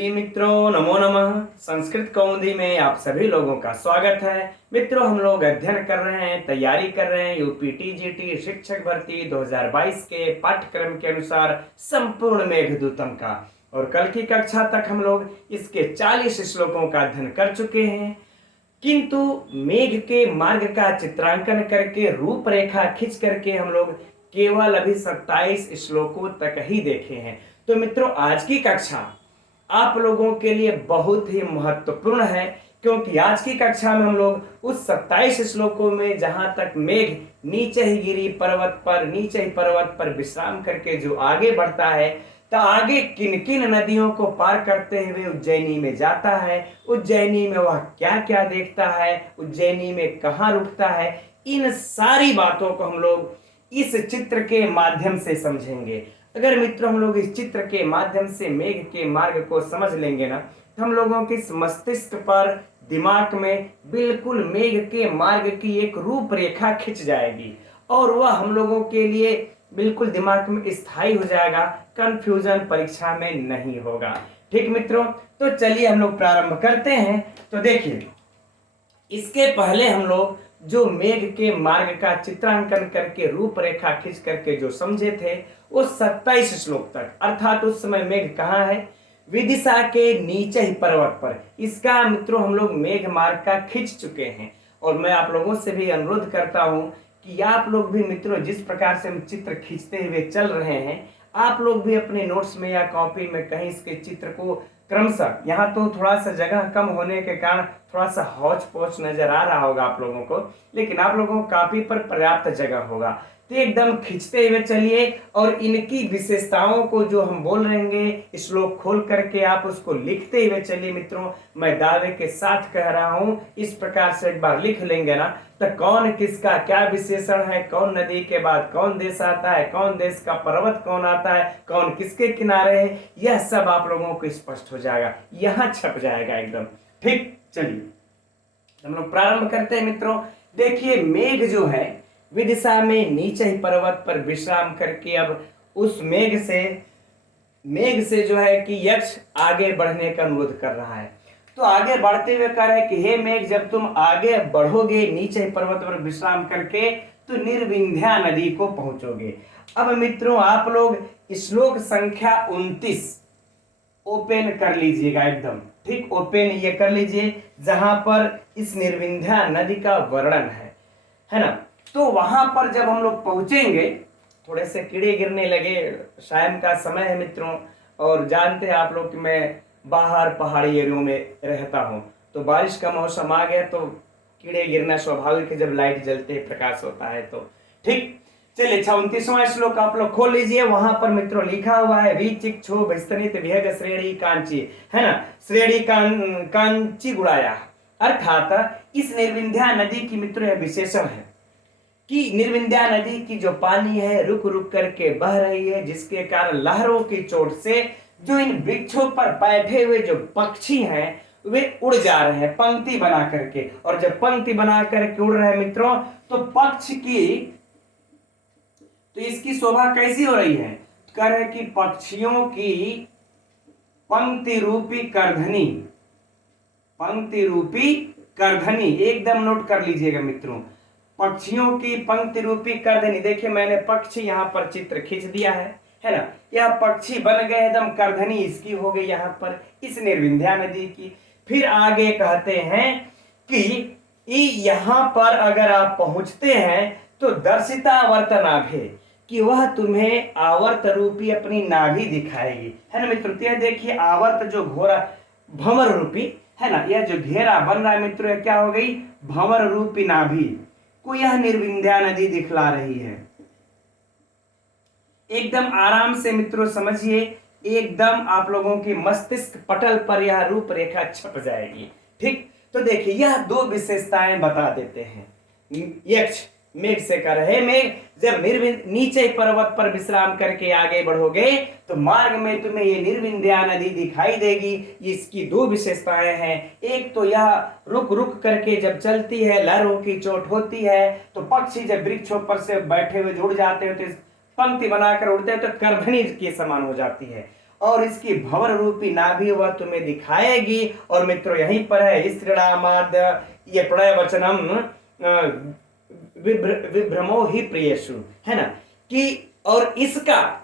प्रिय मित्रों, नमो नमः। संस्कृत कौमुदी में आप सभी लोगों का स्वागत है। मित्रों, हम लोग अध्ययन कर रहे हैं, तैयारी कर रहे हैं यूपी टीजीटी शिक्षक भर्ती 2022 के पाठ्यक्रम के अनुसार संपूर्ण मेघदूतम का। और कल की कक्षा तक हम लोग इसके 40 श्लोकों का अध्ययन कर चुके हैं, किंतु मेघ के मार्ग का चित्रांकन करके रूपरेखा खींच करके हम लोग केवल अभी 27 श्लोकों तक ही देखे हैं। तो मित्रों, आज की कक्षा आप लोगों के लिए बहुत ही महत्वपूर्ण है, क्योंकि आज की कक्षा में हम लोग उस 27 श्लोकों में जहां तक मेघ नीचे ही गिरी पर्वत पर, नीचे ही पर्वत पर विश्राम करके जो आगे बढ़ता है, तो आगे किन किन नदियों को पार करते हुए उज्जैनी में जाता है, उज्जैनी में वह क्या क्या देखता है, उज्जैनी में कहाँ रुकता है, इन सारी बातों को हम लोग इस चित्र के माध्यम से समझेंगे। अगर मित्रों हम लोग इस चित्र के माध्यम से मेघ के मार्ग को समझ लेंगे ना, तो हम लोगों के मस्तिष्क पर, दिमाग में बिल्कुल मेघ के मार्ग की एक रूपरेखा खिंच जाएगी और वह हम लोगों के लिए बिल्कुल दिमाग में स्थायी हो जाएगा, कंफ्यूजन परीक्षा में नहीं होगा। ठीक मित्रों, तो चलिए हम लोग प्रारंभ करते हैं। तो देखिए, इसके पहले हम लोग जो मेघ के मार्ग का चित्रांकन करके रूपरेखा खींच करके जो समझे थे, वो 27 श्लोक तक, अर्थात उस समय मेघ कहाँ है, विदिशा के नीचे ही पर्वत पर। इसका मित्रों हम लोग मेघ मार्ग का खींच चुके हैं। और मैं आप लोगों से भी अनुरोध करता हूं कि आप लोग भी मित्रों, जिस प्रकार से हम चित्र खींचते हुए चल रहे हैं, आप लोग भी अपने नोट्स में या कॉपी में कहीं इसके चित्र को क्रमशः, यहाँ तो थोड़ा सा जगह कम होने के कारण थोड़ा सा हौच पौच नजर आ रहा होगा आप लोगों को, लेकिन आप लोगों को कॉपी पर पर्याप्त जगह होगा, तो एकदम खींचते हुए चलिए और इनकी विशेषताओं को जो हम बोल रहेंगे श्लोक खोल करके आप उसको लिखते हुए चलिए। मित्रों, मैं दावे के साथ कह रहा हूं, इस प्रकार से एक बार लिख लेंगे ना, तो कौन किसका क्या विशेषण है, कौन नदी के बाद कौन देश आता है, कौन देश का पर्वत कौन आता है, कौन किसके किनारे है, यह सब आप लोगों को स्पष्ट हो जाएगा, यहाँ छप जाएगा एकदम। ठीक, चलिए हम लोग प्रारंभ करते हैं। मित्रों देखिए, मेघ जो है विदिशा में नीचे ही पर्वत पर विश्राम करके अब उस मेघ से जो है कि यक्ष आगे बढ़ने का अनुरोध कर रहा है। तो आगे बढ़ते हुए कह रहे हैं कि हे मेघ, जब तुम आगे बढ़ोगे नीचे ही पर्वत पर विश्राम करके, तो निर्विंध्या नदी को पहुंचोगे। अब मित्रों आप लोग श्लोक संख्या 29 ओपन कर लीजिएगा एकदम। ठीक, ओपन ये कर लीजिए जहां पर इस निर्विंध्या नदी का वर्णन है ना। तो वहां पर जब हम लोग पहुंचेंगे, थोड़े से कीड़े गिरने लगे, शाम का समय है मित्रों, और जानते हैं आप लोग कि मैं बाहर पहाड़ी एरियो में रहता हूं, तो बारिश का मौसम आ गया तो कीड़े गिरना स्वाभाविक है, जब लाइट जलते ही प्रकाश होता है। तो ठीक, चलिए 29वां श्लोक आप लोग खोल लीजिए। वहां पर मित्रों लिखा हुआ है वीचिक छो विस्तनित विहग श्रेणी कांची, है ना, श्रेणी कांची गुड़ाया, अर्थात इस निर्विंध्या नदी की मित्रों यह विशेषण है कि निर्विंध्या नदी की जो पानी है रुक रुक करके बह रही है, जिसके कारण लहरों की चोट से जो इन वृक्षों पर बैठे हुए जो पक्षी हैं वे उड़ जा रहे हैं पंक्ति बना करके। और जब पंक्ति बना करके उड़ रहे हैं मित्रों, तो इसकी शोभा कैसी हो रही है, कह रहे कि पक्षियों की पंक्ति रूपी करधनी, एकदम नोट कर लीजिएगा मित्रों, पक्षियों की पंक्ति रूपी करधनी। देखिए मैंने पक्षी यहाँ पर चित्र खींच दिया है ना, यह पक्षी बन गए एकदम, करधनी इसकी हो गई यहाँ पर इस निर्विंध्या नदी की। फिर आगे कहते हैं कि यहाँ पर अगर आप पहुंचते हैं तो दर्शिता वर्तनाभे, कि वह तुम्हें आवर्त रूपी अपनी नाभि दिखाएगी, है ना मित्रों। तो देखिए आवर्त जो घोरा भंवर रूपी है ना, यह जो घेरा बन रहा है मित्रों, क्या हो गई, भंवर रूपी नाभि को यह निर्विंध्या नदी दिखला रही है। एकदम आराम से मित्रों समझिए, एकदम आप लोगों की मस्तिष्क पटल पर यह रूपरेखा छप जाएगी। ठीक, तो देखिए यह दो विशेषताएं बता देते हैं। यक्ष मेघ से कर रहे, मेघ जब नीचे पर्वत पर विश्राम करके आगे बढ़ोगे तो मार्ग में तुम्हें ये निर्विंध्या नदी दिखाई देगी। इसकी दो विशेषताएं हैं, एक तो यह रुक रुक करके जब चलती है, लहरों की चोट होती है, तो पक्षी जब वृक्षों पर से बैठे हुए जुड़ जाते हैं तो पंक्ति बनाकर उड़ते हैं तो करधनी के समान हो जाती है। और इसकी भंवर रूपी नाभि वह तुम्हें दिखाएगी। और मित्रों यहीं पर है स्त्रीणामाद ये प्रलय वचनम विभ्रमो ही प्रियसु, है ना, कि और इसका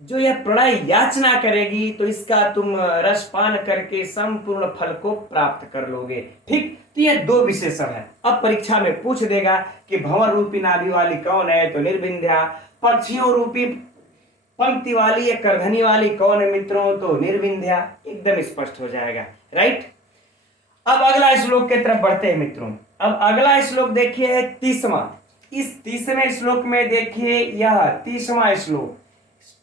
जो यह प्रलय याचना करेगी तो इसका तुम रसपान करके संपूर्ण फल को प्राप्त कर लोगे। ठीक, तो यह दो विशेषण है। अब परीक्षा में पूछ देगा कि भंवर रूपी नाभि वाली कौन है, तो निर्विंध्या। पक्षियों रूपी पंक्ति वाली या करधनी वाली कौन है मित्रों, तो निर्विंध्या। एकदम स्पष्ट हो जाएगा, राइट। अब अगला श्लोक की तरफ बढ़ते हैं मित्रों। अब अगला श्लोक देखिए है 30वां। इस 30वें श्लोक में देखिए यह 30वां श्लोक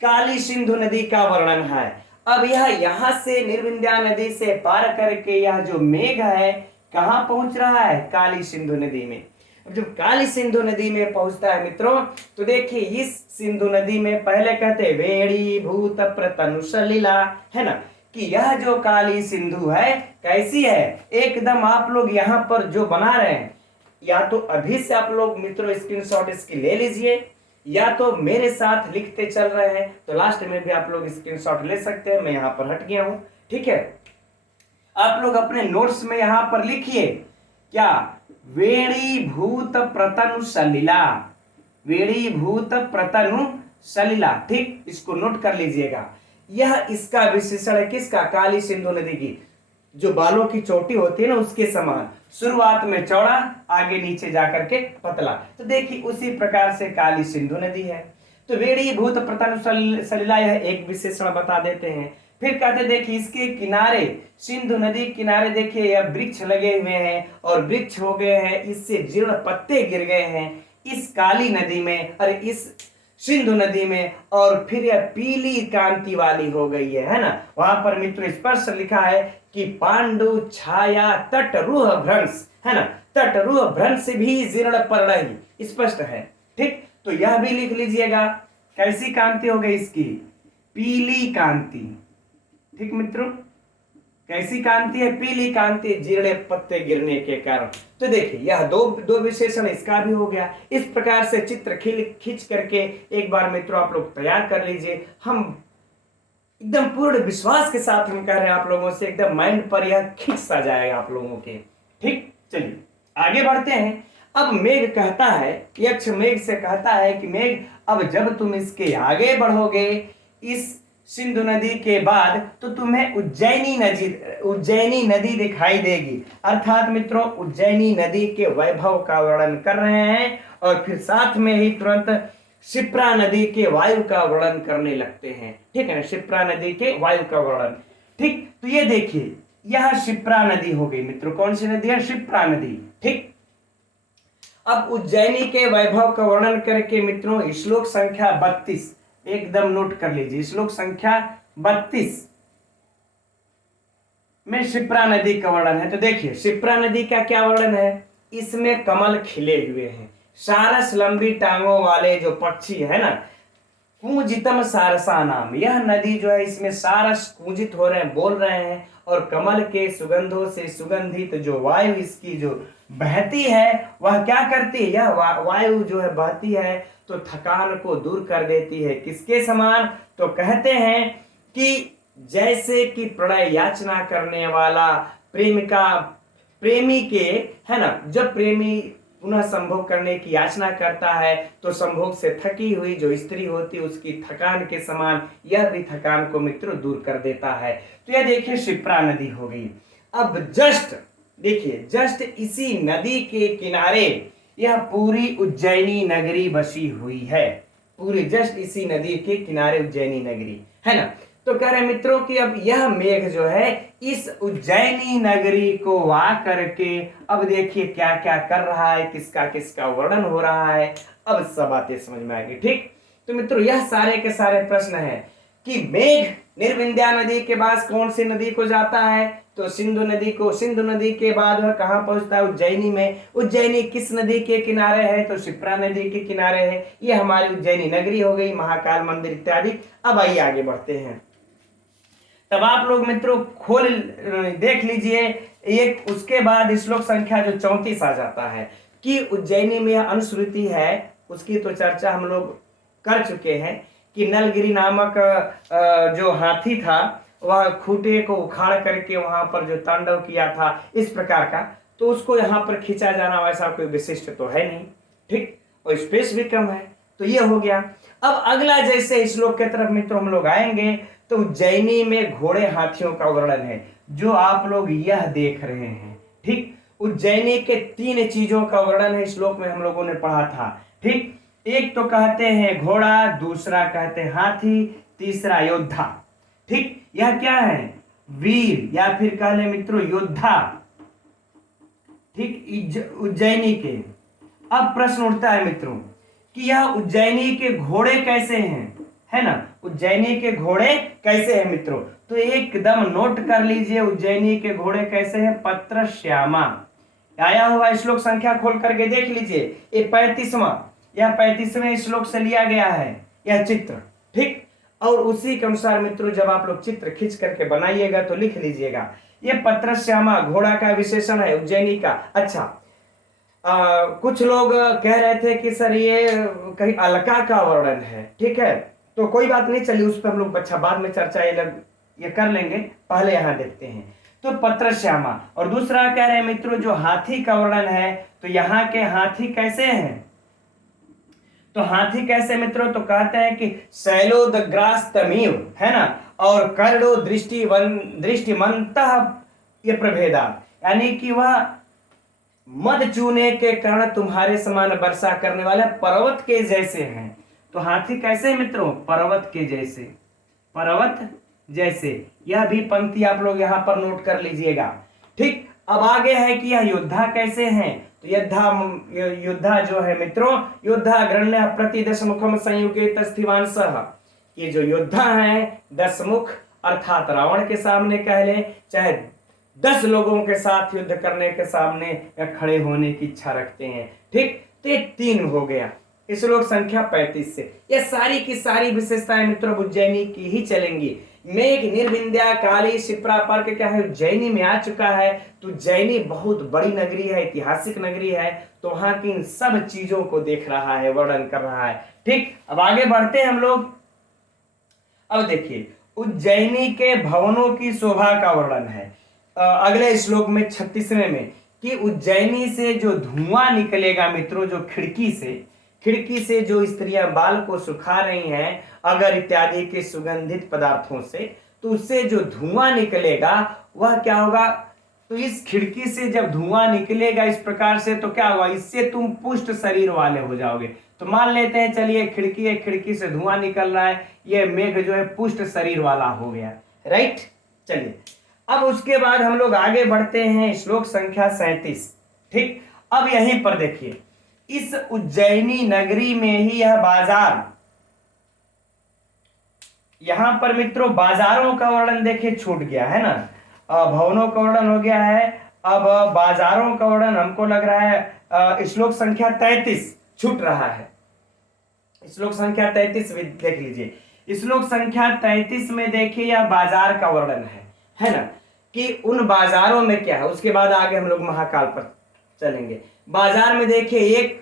काली सिंधु नदी का वर्णन है। अब यह यहां से निर्विंध्या नदी से पार करके यह जो मेघ है कहां पहुंच रहा है, काली सिंधु नदी में। अब जब काली सिंधु नदी में पहुंचता है मित्रों तो देखिए इस सिंधु नदी में पहले कहते वेड़ी भूत प्रतनु सलिला, है ना, कि यह जो काली सिंधु है कैसी है, एकदम आप लोग यहाँ पर जो बना रहे हैं या तो अभी से आप लोग मित्रों स्क्रीनशॉट इसकी ले लीजिए या तो मेरे साथ लिखते चल रहे हैं तो लास्ट में भी आप लोग स्क्रीनशॉट ले सकते हैं। मैं यहाँ पर हट गया हूं, ठीक है। आप लोग अपने नोट्स में यहाँ पर लिखिए क्या, वेणी भूत प्रतनु सलिला, वेणी भूत प्रतनु सलिला। ठीक, इसको नोट कर लीजिएगा। यह इसका विशेषण है किसका, काली सिंधु नदी की। जो बालों की चोटी होती है ना उसके समान, शुरुआत में चौड़ा आगे नीचे जाकर के पतला। तो देखिए उसी प्रकार से काली सिंधु नदी है। तो वेड़ी भूत प्रतनु सलिला यह एक विशेषण बता देते हैं। फिर कहते देखिए इसके किनारे, सिंधु नदी किनारे देखिए यह वृक्ष लगे हुए हैं और वृक्ष हो गए हैं, इससे जीर्ण पत्ते गिर गए हैं इस काली नदी में, अरे इस सिंधु नदी में। और फिर यह पीली कांति वाली हो गई है ना। वहां पर मित्र स्पष्ट लिखा है कि पांडु छाया तट रूह भ्रंश, है ना, तट रूह भ्रंश भी जीर्ण पर्णहि, स्पष्ट है। ठीक, तो यह भी लिख लीजिएगा कैसी कांति हो गई इसकी, पीली कांति। ठीक मित्रों, कैसी कांति है, पीली कांति, जीर्ण पत्ते गिरने के कारण। तो देखिए यह दो विशेषण इसका भी हो गया। इस प्रकार से चित्र खींच करके एक बार मित्रों आप लोग तैयार कर लीजिए। हम एकदम पूर्ण विश्वास के साथ हम कह रहे हैं आप लोगों से, एकदम माइंड पर यह खींच सा जाएगा आप लोगों के। ठीक, चलिए आगे बढ़ते हैं। अब मेघ कहता है, यक्ष मेघ से कहता है कि मेघ अब जब तुम इसके आगे बढ़ोगे इस सिंधु नदी के बाद तो तुम्हें उज्जैनी नदी दिखाई देगी। अर्थात मित्रों उज्जैनी नदी के वैभव का वर्णन कर रहे हैं और फिर साथ में ही तुरंत शिप्रा नदी के वायु का वर्णन करने लगते हैं। ठीक है, शिप्रा नदी के वायु का वर्णन। ठीक, तो ये देखिए यह शिप्रा नदी हो गई मित्रों। कौन सी नदी है, शिप्रा नदी। ठीक, अब उज्जैनी के वैभव का वर्णन करके मित्रों श्लोक संख्या 32 एकदम नोट कर लीजिए। श्लोक संख्या 32 में शिप्रा नदी का वर्णन है। तो देखिए शिप्रा नदी का क्या वर्णन है, इसमें कमल खिले हुए हैं, सारस लंबी टांगों वाले जो पक्षी है ना, कूजितम सारसा नाम, यह नदी जो है इसमें सारस कूजित हो रहे हैं, बोल रहे हैं। और कमल के सुगंधों से सुगंधित जो वायु इसकी जो बहती है वह क्या करती है, यह वायु जो है बहती है तो थकान को दूर कर देती है। किसके समान, तो कहते हैं कि जैसे कि प्रणय याचना करने वाला प्रेमी के, है ना, जब प्रेमी पुनः संभोग करने की याचना करता है तो संभोग से थकी हुई जो स्त्री होती है उसकी थकान के समान यह भी थकान को मित्रों दूर कर देता है। तो यह देखिए शिप्रा नदी हो गई। अब जस्ट देखिए, जस्ट इसी नदी के किनारे यह पूरी उज्जैनी नगरी बसी हुई है। पूरी जस्ट इसी नदी के किनारे उज्जैनी नगरी है ना। तो कह रहे मित्रों कि अब यह मेघ जो है इस उज्जैनी नगरी को वा करके अब देखिए क्या क्या कर रहा है, किसका किसका वर्णन हो रहा है, अब सब बातें समझ में आएगी। ठीक, तो मित्रों यह सारे के सारे प्रश्न है कि मेघ निर्विंध्या नदी के बाद कौन सी नदी को जाता है, तो सिंधु नदी को। सिंधु नदी के बाद वह कहां पहुंचता है, उज्जैनी में। उज्जैनी किस नदी के किनारे है, तो शिप्रा नदी के किनारे है। यह हमारी उज्जैनी नगरी हो गई, महाकाल मंदिर इत्यादि। अब आइए आगे बढ़ते हैं। तब आप लोग मित्रों खोल देख लीजिए एक, उसके बाद श्लोक संख्या जो 34 आ जाता है कि उज्जैनी में अनुश्रुति है, उसकी तो चर्चा हम लोग कर चुके हैं। कि नलगिरी नामक जो हाथी था वह खूंटे को उखाड़ करके वहां पर जो तांडव किया था इस प्रकार का, तो उसको यहाँ पर खींचा जाना वैसा कोई विशिष्ट तो है नहीं, ठीक, और स्पेस भी कम है, तो ये हो गया। अब अगला जैसे श्लोक के तरफ मित्रों हम लोग आएंगे तो उज्जैनी में घोड़े हाथियों का वर्णन है, जो आप लोग यह देख रहे हैं, ठीक। उज्जैनी के 3 चीजों का वर्णन है श्लोक में, हम लोगों ने पढ़ा था, ठीक। एक तो कहते हैं घोड़ा, दूसरा कहते हैं हाथी, तीसरा योद्धा, ठीक। यह क्या है? वीर या फिर कह ले मित्रों योद्धा, ठीक, उज्जैनी के। अब प्रश्न उठता है मित्रों कि यह उज्जैनी के घोड़े कैसे हैं, है ना, उज्जैनी के घोड़े कैसे हैं मित्रों, तो एकदम नोट कर लीजिए उज्जैनी के घोड़े कैसे हैं। पत्र श्यामा आया हुआ श्लोक संख्या खोल करके देख लीजिए, ये 35वां या 35वें श्लोक से लिया गया है यह चित्र, ठीक। और उसी के अनुसार मित्रों जब आप लोग चित्र खींच करके बनाइएगा तो लिख लीजिएगा, ये पत्र श्यामा घोड़ा का विशेषण है उज्जैनी का। अच्छा, कुछ लोग कह रहे थे कि सर ये कहीं अलका का वर्णन है, ठीक है, तो कोई बात नहीं, चलिए उस पर हम लोग अच्छा बाद में चर्चा ये कर लेंगे, पहले यहां देखते हैं। तो पत्र श्यामा, और दूसरा कह रहे हैं मित्रों जो हाथी का वर्णन है, तो यहाँ के हाथी कैसे हैं, तो हाथी कैसे मित्रों, तो कहते हैं कि शैलोदग्रास्तमीव, है ना, और कर्णो दृष्टिमंतः ये प्रभेदा, यानी कि वह मद चूने के कारण तुम्हारे समान वर्षा करने वाले पर्वत के जैसे हैं। तो हाथी कैसे मित्रों? पर्वत के जैसे, पर्वत जैसे। यह भी पंक्ति आप लोग यहां पर नोट कर लीजिएगा, ठीक। अब आगे है कि यह योद्धा कैसे हैं, तो योद्धा जो है मित्रों, योद्धा गृण्य प्रति दशमुखम संयुगेत स्थिवांसः, ये जो योद्धा हैं 10 मुख अर्थात रावण के सामने कह ले, चाहे 10 लोगों के साथ युद्ध करने के सामने या खड़े होने की इच्छा रखते हैं, ठीक। तो ये 3 हो गया श्लोक संख्या 35 से। ये सारी की सारी विशेषताएं मित्रों उज्जैनी की ही चलेंगी। मेघ निर्विंध्या काली शिप्रा पर्क क्या है, उज्जैनी में आ चुका है। तो उज्जैनी बहुत बड़ी नगरी है, ऐतिहासिक नगरी है, तो वहां की इन सब चीजों को देख रहा है, वर्णन कर रहा है, ठीक। अब आगे बढ़ते हैं हम लोग। अब देखिए उज्जैनी के भवनों की शोभा का वर्णन है अगले श्लोक में 36वें में, कि उज्जैनी से जो धुआं निकलेगा मित्रों, जो खिड़की से जो स्त्रियां बाल को सुखा रही हैं अगर इत्यादि के सुगंधित पदार्थों से, तो उससे जो धुआं निकलेगा वह क्या होगा, तो इस खिड़की से जब धुआं निकलेगा इस प्रकार से, तो क्या होगा, इससे तुम पुष्ट शरीर वाले हो जाओगे। तो मान लेते हैं चलिए खिड़की है, खिड़की से धुआं निकल रहा है, ये मेघ जो है पुष्ट शरीर वाला हो गया, राइट। चलिए अब उसके बाद हम लोग आगे बढ़ते हैं श्लोक संख्या 37, ठीक। अब यहीं पर देखिए इस उज्जैनी नगरी में ही यह बाजार, यहां पर मित्रों बाजारों का वर्णन देखिए छूट गया है ना, भवनों का वर्णन हो गया है, अब बाजारों का वर्णन हमको लग रहा है श्लोक संख्या 33 छूट रहा है। श्लोक संख्या 33 देख लीजिए, श्लोक संख्या 33 में देखिए यह बाजार का वर्णन है ना, कि उन बाजारों में क्या है। उसके बाद आगे हम लोग महाकाल पर चलेंगे। बाजार में देखिए एक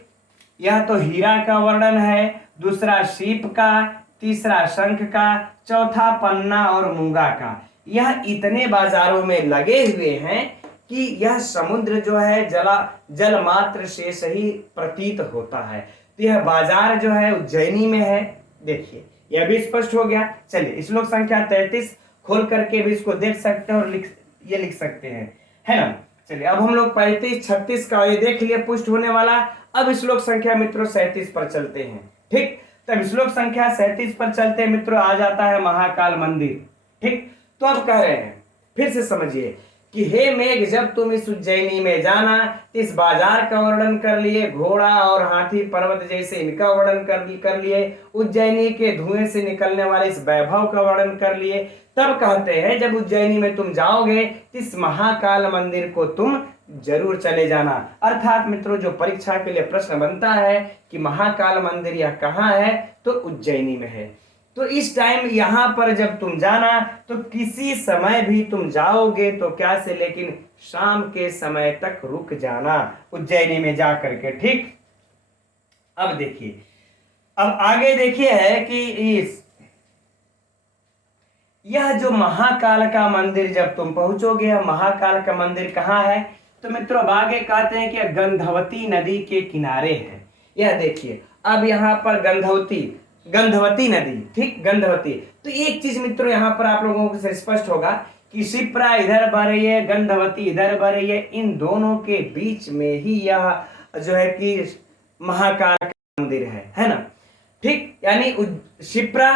यह तो हीरा का वर्णन है, दूसरा सीप का, तीसरा शंख का, चौथा पन्ना और मूंगा का। यह इतने बाजारों में लगे हुए हैं कि यह समुद्र जो है जल मात्र से सही प्रतीत होता है। तो यह बाजार जो है उज्जैनी में है, देखिए यह भी स्पष्ट हो गया। चलिए श्लोक संख्या 33 खोल करके भी इसको देख सकते हैं और लिख सकते हैं, है ना। चलिए अब हम लोग 35-36 का ये देख लिए पुष्ट होने वाला। अब श्लोक संख्या मित्रों 37 पर चलते हैं, ठीक। तब श्लोक संख्या 37 पर चलते हैं मित्रों, आ जाता है महाकाल मंदिर, ठीक। तो अब कह रहे हैं फिर से समझिए कि हे मेघ जब तुम इस उज्जैनी में जाना, इस बाजार का वर्णन कर लिए, घोड़ा और हाथी पर्वत जैसे इनका वर्णन कर लिए, उज्जैनी के धुएं से निकलने वाले इस वैभव का वर्णन कर लिए। तब कहते हैं जब उज्जैनी में तुम जाओगे इस महाकाल मंदिर को तुम जरूर चले जाना। अर्थात मित्रों जो परीक्षा के लिए प्रश्न बनता है कि महाकाल मंदिर यह कहाँ है, तो उज्जैनी में है। तो इस टाइम यहां पर जब तुम जाना तो किसी समय भी तुम जाओगे तो क्या से, लेकिन शाम के समय तक रुक जाना उज्जैनी में जा करके, ठीक। अब देखिए अब आगे देखिए है कि यह जो महाकाल का मंदिर जब तुम पहुंचोगे, महाकाल का मंदिर कहाँ है, तो मित्रों अब आगे कहते हैं कि गंधवती नदी के किनारे है। यह देखिए, अब यहाँ पर गंधवती नदी, ठीक, गंधवती। तो एक चीज मित्रों यहाँ पर आप लोगों को स्पष्ट होगा कि शिप्रा इधर बह रही है, गंधवती इधर बह रही है, इन दोनों के बीच में ही यह जो है कि महाकाल का मंदिर है ना, ठीक। यानी शिप्रा,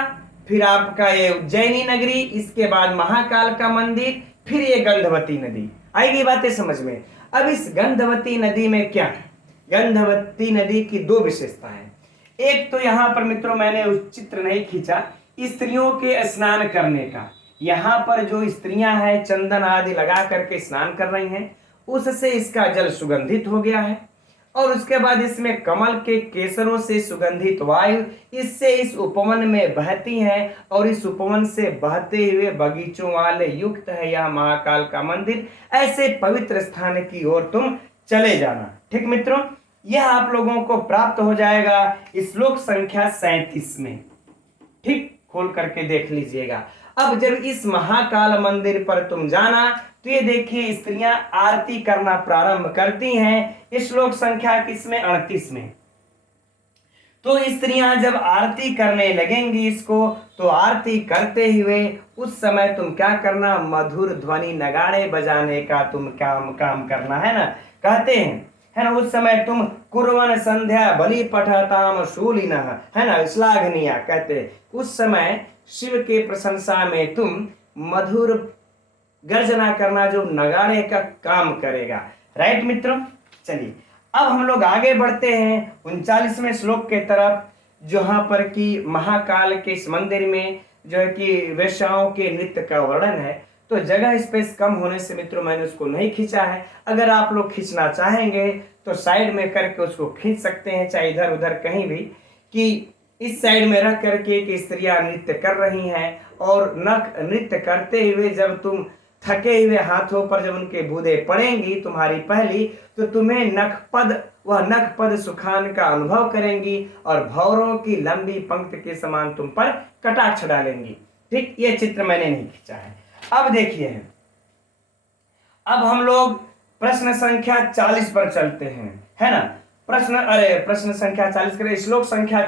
फिर आपका ये उज्जैनी नगरी, इसके बाद महाकाल का मंदिर, फिर ये गंधवती नदी। आएगी बातें समझ में। अब इस गंधवती नदी में क्या है, गंधवती नदी की दो विशेषताएं हैं। एक तो यहाँ पर मित्रों मैंने उस चित्र नहीं खींचा, स्त्रियों के स्नान करने का। यहाँ पर जो स्त्रियां हैं चंदन आदि लगा करके स्नान कर रही हैं, उससे इसका जल सुगंधित हो गया है। और उसके बाद इसमें कमल के केसरों से सुगंधित वायु इससे इस उपवन में बहती है, और इस उपवन से बहते हुए बगीचों वाले युक्त है यह महाकाल का मंदिर। ऐसे पवित्र स्थान की ओर तुम चले जाना, ठीक मित्रों। यह आप लोगों को प्राप्त हो जाएगा श्लोक संख्या 37 में, ठीक, खोल करके देख लीजिएगा। अब जब इस महाकाल मंदिर पर तुम जाना तो ये देखिए स्त्रियां आरती करना प्रारंभ करती हैं श्लोक संख्या किसमें, 38 में। तो स्त्रियां जब आरती करने लगेंगी इसको, तो आरती करते हुए उस समय तुम क्या करना, मधुर ध्वनि नगाड़े बजाने का तुम काम करना है ना, कहते हैं है ना। उस समय तुम कुर्वन संध्या बलि पठताम शूलिनः, है ना, श्लाघनीय कहते हैं। उस समय शिव के प्रशंसा में तुम मधुर गर्जना करना जो नगाड़े का काम करेगा, राइट मित्रों। चलिए अब हम लोग आगे बढ़ते हैं 39वें श्लोक के तरफ, जहां पर कि महाकाल के इस मंदिर में जो है कि वेश्याओं के नृत्य का वर्णन है। तो जगह स्पेस कम होने से मित्रों मैंने उसको नहीं खींचा है। अगर आप लोग खींचना चाहेंगे तो साइड में करके उसको खींच सकते हैं, चाहे इधर उधर कहीं भी, कि इस साइड में रख करके कि स्त्रियां नृत्य कर रही हैं, और नृत्य करते हुए जब तुम थके हुए हाथों पर जब उनके बूंदें पड़ेंगी तुम्हारी पहली, तो तुम्हें नखपद सुखान का अनुभव करेंगी, और भौरों की लंबी पंक्ति के समान तुम पर कटाक्ष डालेंगी, ठीक। ये चित्र मैंने नहीं खींचा है। अब देखिए, अब हम लोग प्रश्न संख्या 40 पर चलते हैं, है ना। प्रश्न संख्या 40 करें, श्लोक संख्या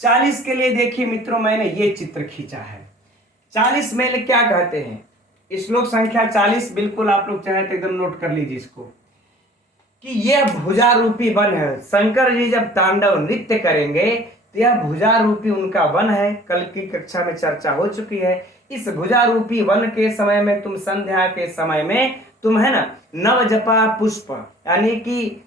40 के लिए देखिए मित्रों मैंने ये चित्र खींचा है। 40 में क्या कहते हैं, श्लोक संख्या 40 बिल्कुल आप लोग चाहे तो एकदम नोट कर लीजिए इसको, कि यह भुजा रूपी वन है। शंकर जी जब तांडव नृत्य करेंगे तो यह भुजा रूपी उनका वन है। कल की कक्षा में चर्चा हो चुकी है। इस भुजा रूपी वन के समय में तुम संध्या के समय में तुम है ना नव जपा पुष्प यानी कि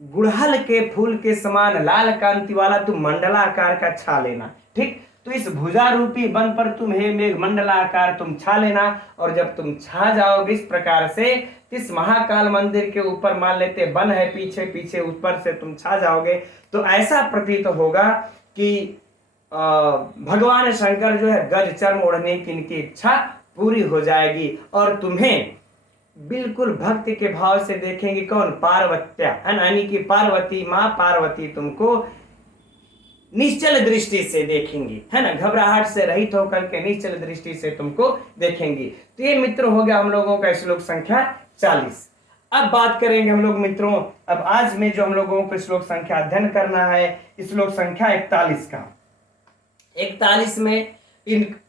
गुड़हल के फूल के समान लाल कांति वाला तुम मंडलाकार का छा लेना, ठीक। तो इस भुजा रूपी वन पर तुम हे मेघ मंडलाकार तुम छा लेना, और जब तुम छा जाओगे इस प्रकार से इस महाकाल मंदिर के ऊपर, मान लेते वन है पीछे पीछे, ऊपर से तुम छा जाओगे, तो ऐसा प्रतीत होगा कि भगवान शंकर जो है गज चर्म ओढ़ने की इनकी इच्छा पूरी हो जाएगी, और तुम्हें बिल्कुल भक्ति के भाव से देखेंगे। कौन, पार्वत्या, यानी कि पार्वती माँ पार्वती तुमको निश्चल दृष्टि से देखेंगी, है ना, घबराहट से रहित होकर के निश्चल दृष्टि से तुमको देखेंगी। तो ये मित्र हो गया हम लोगों का श्लोक संख्या 40। अब बात करेंगे हम लोग मित्रों, अब आज में जो हम लोगों को श्लोक संख्या अध्ययन करना है, श्लोक संख्या 41 का। 41 में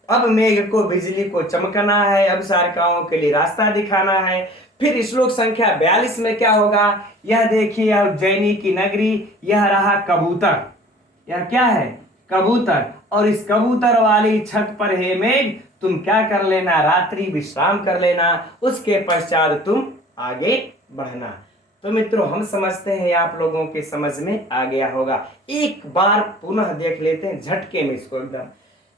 अब मेघ को बिजली को चमकना है, अब सारिकाओं के लिए रास्ता दिखाना है। फिर श्लोक संख्या 42 में क्या होगा, यह देखिए उज्जैनी की नगरी, यह रहा कबूतर, यह क्या है, कबूतर, और इस कबूतर वाली छत पर हे मेघ तुम क्या कर लेना, रात्रि विश्राम कर लेना, उसके पश्चात तुम आगे बढ़ना। तो मित्रों हम समझते हैं आप लोगों के समझ में आ गया होगा। एक बार पुनः देख लेते हैं झटके में इसको एकदम।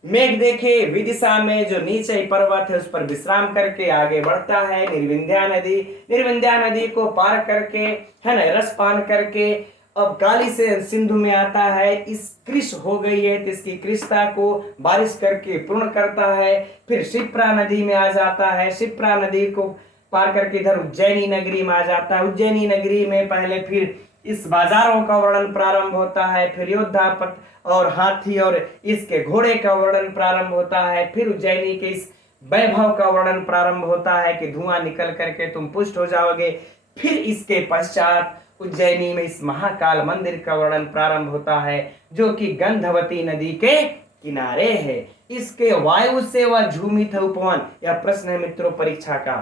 मेघ देखे विदिशा में जो नीचे पर्वत है उस पर विश्राम करके आगे बढ़ता है। निर्विंध्या नदी को पार करके, है ना, रस पान करके अब काली से सिंधु में आता है। इस कृष हो गई है तो इसकी कृषता को बारिश करके पूर्ण करता है। फिर शिप्रा नदी में आ जाता है, शिप्रा नदी को पार करके इधर उज्जैनी नगरी में आ जाता है। उज्जैनी नगरी में पहले फिर इस बाजारों का वर्णन प्रारंभ होता है, फिर योद्धा और हाथी और इसके घोड़े का वर्णन प्रारंभ होता है, फिर उज्जैनी के इस वैभव का वर्णन प्रारंभ होता है कि धुआं निकल करके तुम पुष्ट हो जाओगे। फिर इसके पश्चात उज्जैनी में इस महाकाल मंदिर का वर्णन प्रारंभ होता है जो कि गंधवती नदी के किनारे है। इसके वायु से वह झूमित उपवन, यह प्रश्न है मित्रों परीक्षा का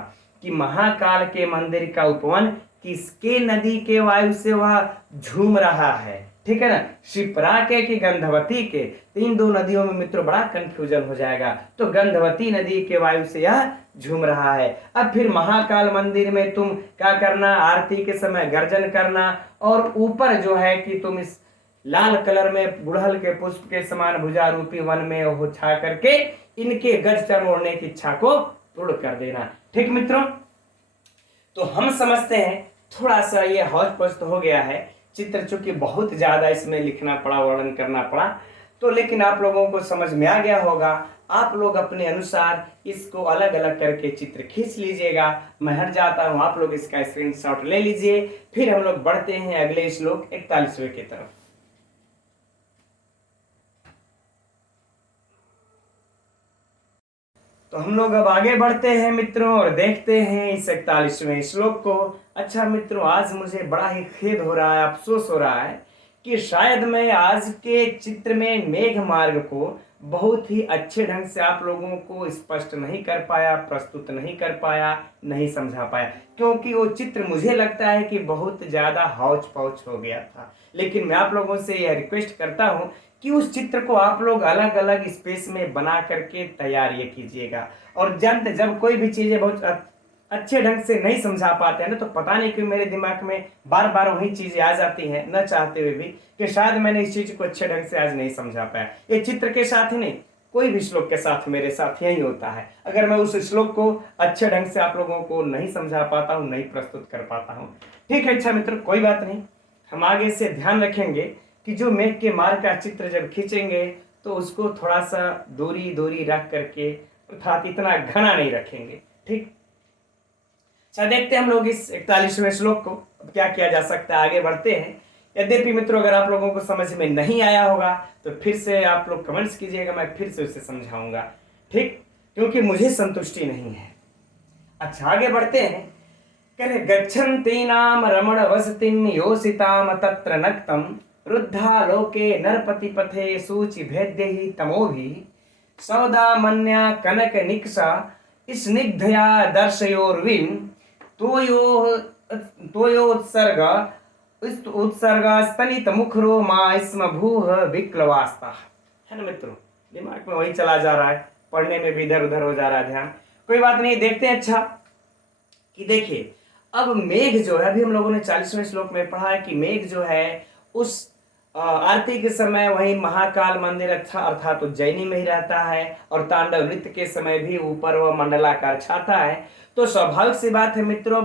कि महाकाल के मंदिर का उपवन किसके नदी के वायु से वह झूम रहा है, ठीक है ना, शिप्रा के कि गंधवती के। तो इन दो नदियों में मित्रों बड़ा कंफ्यूजन हो जाएगा। तो गंधवती नदी के वायु से यह झूम रहा है। अब फिर महाकाल मंदिर में तुम क्या करना, आरती के समय गर्जन करना, और ऊपर जो है कि तुम इस लाल कलर में गुड़हल के पुष्प के समान भुजा रूपी वन में हो छा करके इनके गज चरण ओढ़ने की इच्छा को पूर्ण कर देना। ठीक मित्रों, तो हम समझते हैं थोड़ा सा ये हौज पौज तो हो गया है, चित्र चूंकि बहुत ज्यादा इसमें लिखना पड़ा, वर्णन करना पड़ा, तो लेकिन आप लोगों को समझ में आ गया होगा। आप लोग अपने अनुसार इसको अलग अलग करके चित्र खींच लीजिएगा। मैं हट जाता हूं, आप लोग इसका स्क्रीनशॉट ले लीजिए। फिर हम लोग बढ़ते हैं अगले श्लोक 41वें की तरफ। तो हम लोग अब आगे बढ़ते हैं मित्रों और देखते हैं इस 41वें श्लोक को। अच्छा मित्रों, आज मुझे बड़ा ही खेद हो रहा है, अफसोस हो रहा है कि शायद मैं आज के चित्र में मेघ मार्ग को बहुत ही अच्छे ढंग से आप लोगों को स्पष्ट नहीं कर पाया, प्रस्तुत नहीं कर पाया, नहीं समझा पाया, क्योंकि वो चित्र मुझे लगता है कि बहुत ज्यादा हौच पौच हो गया था। लेकिन मैं आप लोगों से यह रिक्वेस्ट करता हूं कि उस चित्र को आप लोग अलग अलग स्पेस में बना करके तैयार ये कीजिएगा। और जब कोई भी चीजें बहुत अच्छे ढंग से नहीं समझा पाते हैं ना, तो पता नहीं क्यों मेरे दिमाग में बार बार वही चीजें आ जाती हैं, न चाहते हुए भी, कि शायद मैंने इस चीज को अच्छे ढंग से आज नहीं समझा पाया। ये चित्र के साथ ही नहीं, कोई भी श्लोक के साथ मेरे साथ यही होता है। अगर मैं उस श्लोक को अच्छे ढंग से आप लोगों को नहीं समझा पाता हूँ, नहीं प्रस्तुत कर पाता हूँ। ठीक है, अच्छा मित्र, कोई बात नहीं, हम आगे से ध्यान रखेंगे कि जो मेघ के मार्ग का चित्र जब खींचेंगे तो उसको थोड़ा सा दूरी रख करके, अर्थात इतना घना नहीं रखेंगे। ठीक, अच्छा देखते हैं हम लोग इस 41वें श्लोक को, अब क्या किया जा सकता है, आगे बढ़ते हैं। यद्यपि मित्रों अगर आप लोगों को समझ में नहीं आया होगा तो फिर से आप लोग कमेंट्स कीजिएगा, मैं फिर से उसे समझाऊंगा, ठीक, क्योंकि मुझे संतुष्टि नहीं है। अच्छा आगे बढ़ते हैं। करे गच्छन्ति नाम रमण वसतिम योसिताम तत्र नक्तम रुद्धा लोके नरपति पथे सूचि भेद्य ही तमोभि सौदा मन्या कनक निक्सा स्निग्धया दर्शयोर्विम उत्सर्ग मुखरो मा स्म भूह विक्लवास्ता। है ना मित्रों, दिमाग में वही चला जा रहा है, पढ़ने में भी इधर उधर हो जा रहा है ध्यान, कोई बात नहीं, देखते हैं। अच्छा कि देखिए, अब मेघ जो है, अभी हम लोगों ने 40वें श्लोक में पढ़ा है कि मेघ जो है उस आरती के समय वही महाकाल मंदिर अच्छा अर्थात उज्जैनी में ही रहता है, और तांडव नृत्य के समय भी ऊपर वह मंडलाकार छाता है। तो स्वाभाविक सी बात है मित्रों,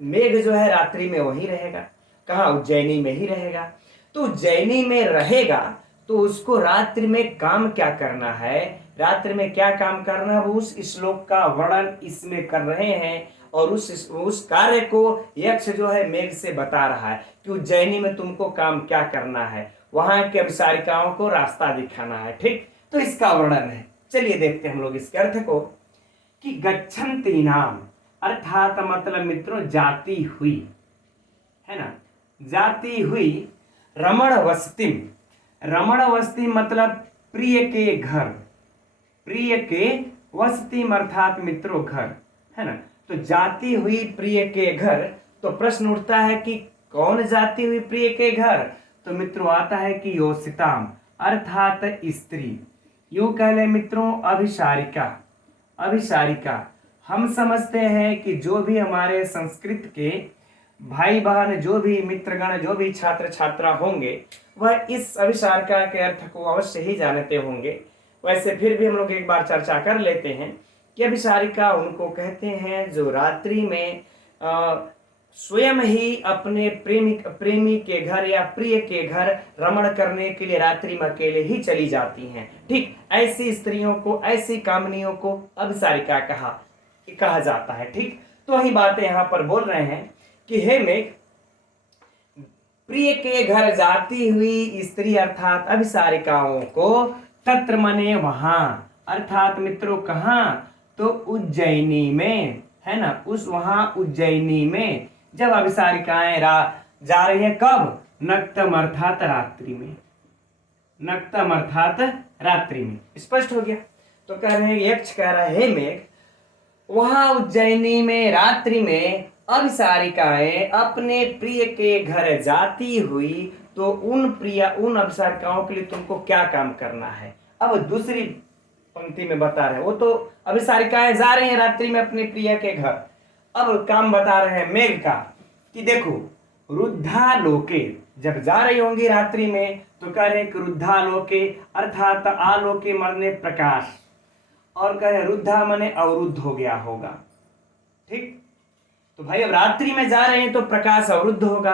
मेघ जो है रात्रि में वही रहेगा, कहाँ, उज्जैनी में ही रहेगा। तो उज्जैनी में रहेगा तो उसको रात्रि में काम क्या करना है, रात्रि में क्या काम करना है, वो उस श्लोक का वर्णन इसमें कर रहे हैं। और उस कार्य को यक्ष जो है मेघ से बता रहा है कि उज्जैनी में तुमको काम क्या करना है, वहां के अभिसारिकाओं को रास्ता दिखाना है। ठीक, तो इसका वर्णन है। चलिए देखते हैं हम लोग इसके अर्थ को कि गच्छन्ति नाम अर्थात मतलब मित्रों जाती हुई, है ना, जाती हुई रमण वस्तिम, रमण वस्ती मतलब प्रिय के घर, प्रिय के वस्तिम अर्थात मित्रों घर, है ना। तो जाती हुई प्रिय के घर, तो प्रश्न उठता है कि कौन जाती हुई प्रिय के घर, तो मित्रों आता है कि योषिताम अर्थात स्त्री, यूं कह ले मित्रों अभिसारिका, अभिसारिका। हम समझते हैं कि जो भी हमारे संस्कृत के भाई बहन, जो भी मित्रगण, जो भी छात्र छात्रा होंगे, वह इस अभिसारिका के अर्थ को अवश्य ही जानते होंगे। वैसे फिर भी हम लोग एक बार चर्चा कर लेते हैं कि अभिसारिका उनको कहते हैं जो रात्रि में स्वयं ही अपने प्रेमी के घर या प्रिय के घर रमण करने के लिए रात्रि में अकेले ही चली जाती हैं। ठीक, ऐसी स्त्रियों को, ऐसी कामनियों को अभिसारिका कहा जाता है। ठीक, तो वही बातें यहाँ पर बोल रहे हैं कि हे मेघ, प्रिय के घर जाती हुई स्त्री अर्थात अभिसारिकाओं को तत्र मने वहां, अर्थात मित्रों कहाँ, तो उज्जैनी में, है ना, उस वहां उज्जैनी में जब अभिसारिकाएं जा रही है, कब, नक्तम अर्थात रात्रि में, नक्तम अर्थात रात्रि में। स्पष्ट हो गया। तो कह रहे हैं, यक्ष कह रहा है, मेघ वहां उज्जैनी में रात्रि में अभिसारिकाएं अपने प्रिय के घर जाती हुई, तो उन अभिसारिकाओं के लिए तुमको क्या काम करना है। अब दूसरी पंक्ति में बता रहे हैं, वो तो अभिसारिकाएं जा रही हैं रात्रि में अपने प्रिय के घर, अब काम बता रहे हैं मेघ का कि देखो, रुद्धालोके जब जा रही होंगी रात्रि में, तो कह रहे हैं कि रुद्धालोके अर्थात आलोके मरने प्रकाश, और कह रहे रुद्धा मने अवरुद्ध हो गया होगा। ठीक, तो भाई अब रात्रि में जा रहे हैं तो प्रकाश अवरुद्ध होगा।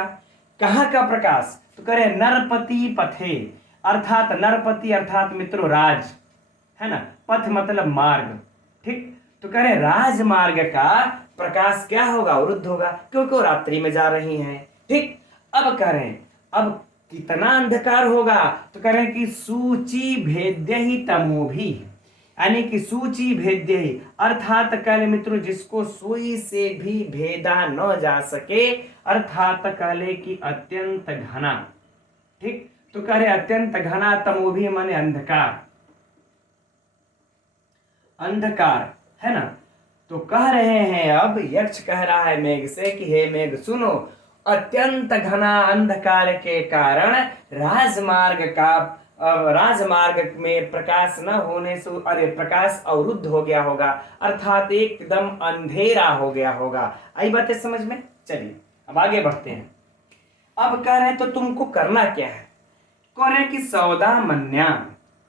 कहाँ का प्रकाश, तो कह रहे नरपति पथे, अर्थात नरपति अर्थात मित्रों राज, है ना, पथ मतलब मार्ग। ठीक, तो कह रहे राजमार्ग का प्रकाश क्या होगा, अवरुद्ध होगा, क्योंकि वो रात्रि में जा रही हैं। ठीक, अब कह रहे हैं अब कितना अंधकार होगा, तो कह रहे हैं कि सूची भेद्य ही तमो भी, यानी कि सूची भेद्य ही अर्थात कह रहे मित्रों जिसको सुई से भी भेदा न जा सके, अर्थात कह ले कि अत्यंत घना। ठीक, तो कह रहे अत्यंत घना, तमो भी माने अंधकार, अंधकार, है ना। तो कह रहे हैं, अब यक्ष कह रहा है मेघ से कि हे मेघ सुनो, अत्यंत घना अंधकार के कारण राजमार्ग में प्रकाश न होने से, अरे प्रकाश अवरुद्ध हो गया होगा, अर्थात एकदम अंधेरा हो गया होगा। आई बातें समझ में। चलिए अब आगे बढ़ते हैं। अब कह रहे हैं तो तुमको करना क्या है, कह रहे हैं कि सौदा मन्या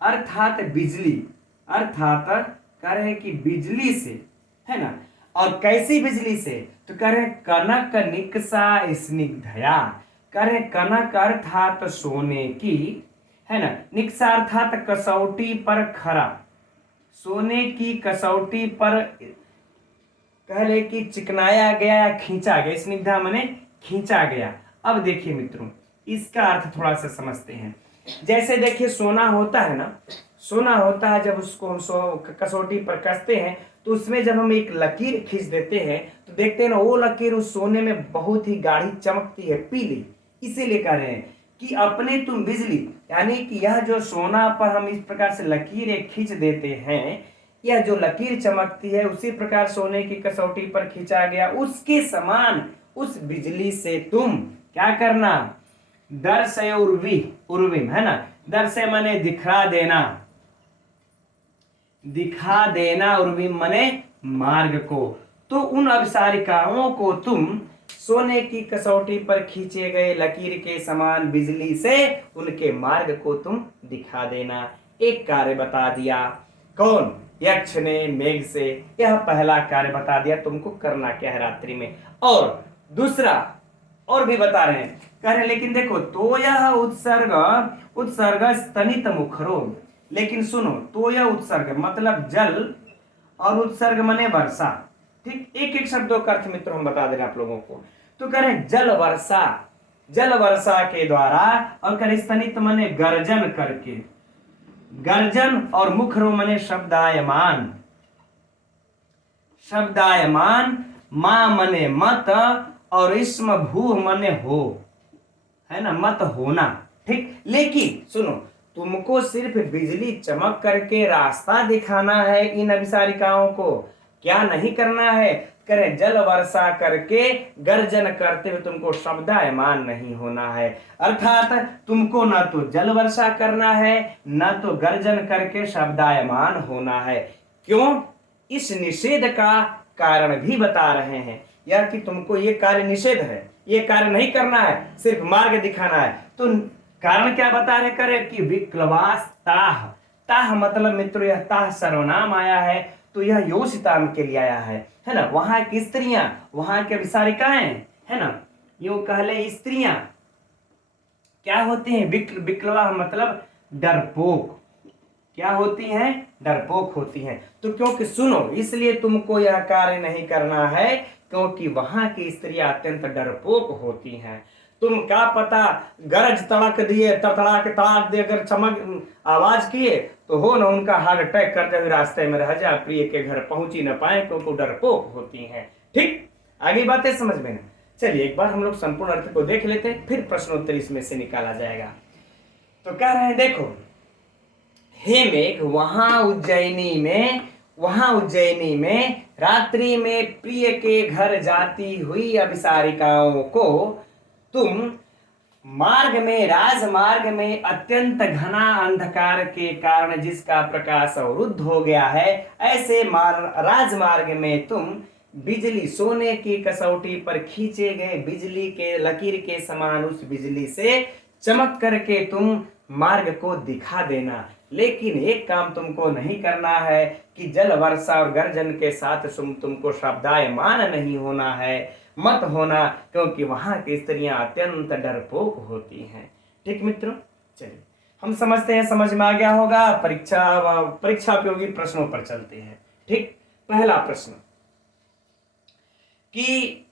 अर्थात बिजली, अर्थात कह रहे हैं कि बिजली से, है ना, और कैसी बिजली से, तो कह रहे कनक निकसा स्निग्धया, कह रहे कनक अर्थात सोने की, है ना, निकसा अर्थात कसौटी पर खरा, सोने की कसौटी पर कह ले कि चिकनाया गया या खींचा गया, स्निग्धा माने खींचा गया। अब देखिए मित्रों, इसका अर्थ थोड़ा सा समझते हैं। जैसे देखिए सोना होता है ना, सोना होता है, जब उसको हम कसौटी पर कसते हैं तो उसमें जब हम एक लकीर खींच देते हैं तो देखते हैं ना, वो लकीर उस सोने में बहुत ही गाढ़ी चमकती है, पीली। इसीलिए कह रहे हैं कि अपने तुम बिजली, यानी कि यह जो सोना पर हम इस प्रकार से लकीरें खींच देते हैं, यह जो लकीर चमकती है उसी प्रकार सोने की कसौटी पर खींचा गया, उसके समान उस बिजली से तुम क्या करना, दर्शय उर्विम, है ना, दर्शय माने दिखा देना, दिखा देना, उर्विम माने मार्ग को। तो उन अभिसारिकाओं को तुम सोने की कसौटी पर खींचे गए लकीर के समान बिजली से उनके मार्ग को तुम दिखा देना। एक कार्य बता दिया, कौन, यक्ष ने मेघ से, यह पहला कार्य बता दिया तुमको करना क्या है रात्रि में। और दूसरा और भी बता रहे हैं, कह रहे लेकिन देखो, तो यह उत्सर्ग स्तनित मुखरो, लेकिन सुनो, तो यह उत्सर्ग मतलब जल, और उत्सर्ग माने वर्षा। ठीक, एक एक शब्दों का अर्थ मित्रों हम बता दे रहे हैं आप लोगों को। तो कह रहे जल वर्षा के द्वारा, और कह रहे स्तनित माने गर्जन करके, गर्जन, और मुखरो माने शब्दायमान, शब्दायमान, मां मने मत, और इसम भू मने हो, है ना, मत होना। ठीक, लेकिन सुनो, तुमको सिर्फ बिजली चमक करके रास्ता दिखाना है इन अभिसारिकाओं को, क्या नहीं करना है, करे जल वर्षा करके गर्जन करते हुए तुमको शब्दायमान नहीं होना है, अर्थात तुमको न तो जल वर्षा करना है न तो गर्जन करके शब्दायमान होना है। क्यों, इस निषेध का कारण भी बता रहे हैं, या कि तुमको ये कार्य निषेध है, ये कार्य नहीं करना है, सिर्फ मार्ग दिखाना है। तो कारण क्या बता रहे, करे कि विक्लवास ताह, ताह मतलब मित्रों यह ताह सर्वनाम आया है, तो यह योषिताम के लिए आया है ना। वहां की स्त्रियां, वहां के अभिसारिकाएं, है ना, यो कहले स्त्रियां क्या होती हैं, विक्लवा मतलब डरपोक, क्या होती हैं, डरपोक होती हैं। तो क्योंकि सुनो, इसलिए तुमको यह कार्य नहीं करना है, क्योंकि वहां की स्त्रियां अत्यंत डरपोक होती हैं। तुम क्या पता गरज तड़क दिए, तड़तड़ा के तड़ाक दे अगर चमक आवाज किए तो हो ना उनका हार्ट अटैक कर दे, रास्ते में रह जा, प्रिय के घर पहुंच ही न पाए क्योंकि डरपोक होती हैं। ठीक, आगे बातें समझ में ना। चलिए एक बार हम लोग संपूर्ण अर्थ को देख लेते हैं, फिर प्रश्नोत्तर इसमें से निकाला जाएगा। तो कह रहे हैं देखो, हे मेघ वहां उज्जैनी में रात्रि में प्रिय के घर जाती हुई अभिसारिकाओं को तुम राजमार्ग में अत्यंत घना अंधकार के कारण जिसका प्रकाश अवरुद्ध हो गया है, ऐसे राजमार्ग में तुम बिजली सोने की कसौटी पर खींचे गए बिजली के लकीर के समान उस बिजली से चमक करके तुम मार्ग को दिखा देना। लेकिन एक काम तुमको नहीं करना है कि जल वर्षा और गर्जन के साथ तुमको शब्दायमान नहीं होना है, मत होना, क्योंकि वहां की स्त्रियां अत्यंत डरपोक होती हैं। ठीक मित्रों, चलिए हम समझते हैं, समझ में आ गया होगा। परीक्षा उपयोगी प्रश्नों पर चलते हैं। ठीक, पहला प्रश्न कि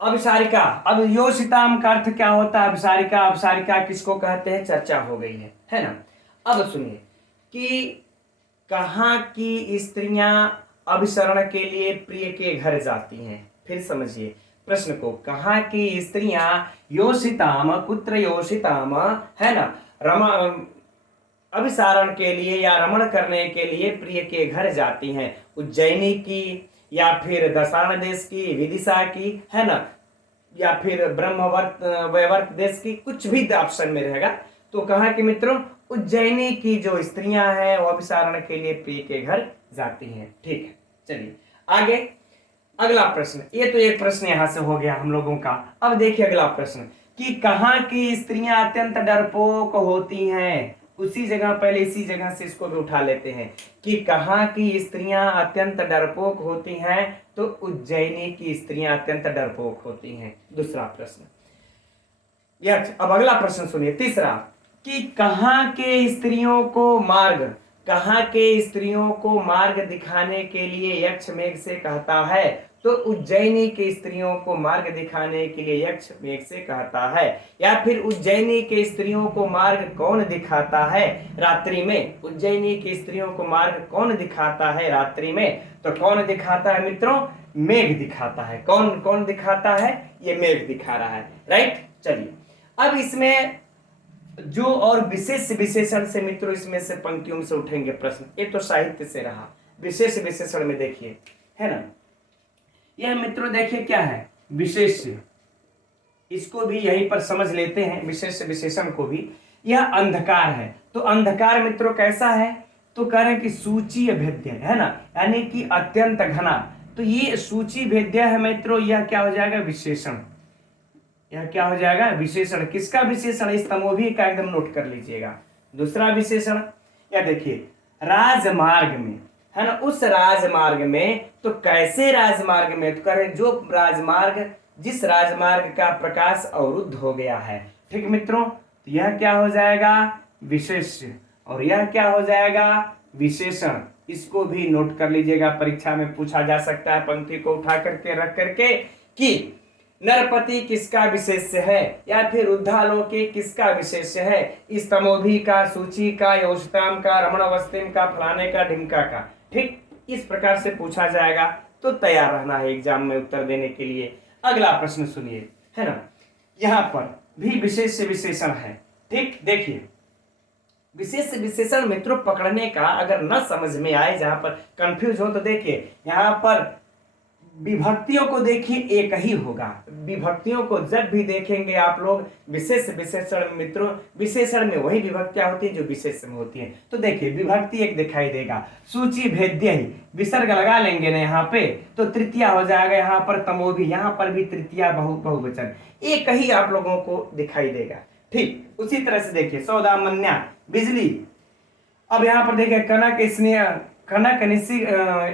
अभिसारिका, अब योषिताम का अर्थ क्या होता है? अभिसारिका, अभिसारिका किसको कहते हैं, चर्चा हो गई है ना। अब सुनिए कि कहाँ की स्त्रियां अभिसरण के लिए प्रिय के घर जाती हैं। फिर समझिए प्रश्न को, कहाँ की स्त्रियां योषिताम, कुत्र योषिताम, है ना, अभिसारण के लिए या रमण करने के लिए प्रिय के घर जाती हैं। उज्जैनी की, या फिर दशाण देश की, विदिशा की, है ना, या फिर ब्रह्मवर्त वैवर्त देश की, कुछ भी ऑप्शन में रहेगा। तो कहा कि मित्रों उज्जैनी की जो स्त्रियां हैं वो अभिसारण के लिए प्रिय के घर जाती हैं। ठीक है, चलिए आगे अगला प्रश्न। ये तो एक प्रश्न यहां से हो गया हम लोगों का। अब देखिए अगला प्रश्न कि कहाँ की स्त्रियां अत्यंत डरपोक होती हैं। उसी जगह, पहले इसी जगह से इसको भी उठा लेते हैं कि कहाँ की स्त्रियां अत्यंत डरपोक होती हैं। तो उज्जैनी की स्त्रियां अत्यंत डरपोक होती हैं। दूसरा प्रश्न। अब अगला प्रश्न सुनिए, तीसरा कि कहाँ के स्त्रियों को मार्ग दिखाने के लिए यक्ष मेघ से कहता है। तो उज्जैनी के स्त्रियों को मार्ग दिखाने के लिए यक्ष मेघ से कहता है। या फिर उज्जैनी के स्त्रियों को मार्ग कौन दिखाता है रात्रि में? उज्जैनी की स्त्रियों को मार्ग कौन दिखाता है रात्रि में? तो कौन दिखाता है मित्रों? मेघ दिखाता है। कौन दिखाता है? ये मेघ दिखा रहा है। राइट, चलिए अब इसमें जो और विशेष विशेषण से मित्रों इसमें से पंक्तियों से उठेंगे प्रश्न। ये तो साहित्य से रहा, विशेष विशेषण में देखिए, है ना, यह मित्रों देखिए क्या है, विशेष, इसको भी यहीं पर समझ लेते हैं, विशेष विशेषण को भी। यह अंधकार है। तो अंधकार मित्रों कैसा है? तो कह रहे हैं कि सूची भेद्य है ना, यानी कि अत्यंत घना। तो ये सूची भेद्य है मित्रों, यह क्या हो जाएगा? विशेषण। यह क्या हो जाएगा? विशेषण। किसका विशेषण? इस तमोभी का एकदम नोट कर लीजिएगा। दूसरा विशेषण या देखिए, राजमार्ग में, है ना, उस राजमार्ग में। तो कैसे राजमार्ग में? तो कह रहे जो राजमार्ग, जिस राजमार्ग का प्रकाश अवरुद्ध हो गया है। ठीक मित्रों, तो यह क्या हो जाएगा? विशेष्य। और यह क्या हो जाएगा? विशेषण। इसको भी नोट कर लीजिएगा, परीक्षा में पूछा जा सकता है पंक्ति को उठा करके रख करके कि नरपति किसका विशेष्य है, या फिर उद्धालोके किसका विशेष्य है? इस तमोभी का, सूची का, योषिताम का, रमणवस्तिम का, फलाने का, ढिमका का। ठीक, इस प्रकार से पूछा जाएगा, तो तैयार रहना है एग्जाम में उत्तर देने के लिए। अगला प्रश्न सुनिए, है ना, यहां पर भी विशेष विशेषण है। ठीक, देखिए विशेष विशेषण मित्रों पकड़ने का अगर न समझ में आए, जहां पर कंफ्यूज हो, तो देखिए यहां पर विभक्तियों को देखिए एक ही होगा। विभक्तियों को जब भी देखेंगे आप लोग, विशेष विशेषण मित्रों, विशेषण में वही विभक्तियां होती हैं जो विशेषण में होती हैं। तो देखिए विभक्ति एक दिखाई देगा, सूची भेद्य ही, विसर्ग लगा लेंगे ना यहाँ पे, तो तृतीया हो जाएगा। यहाँ पर तमोभी, यहाँ पर भी तृतीया बहुवचन, एक ही आप लोगों को दिखाई देगा। ठीक, उसी तरह से देखिए सौदामन्या, बिजली। अब यहाँ पर देखिए कनक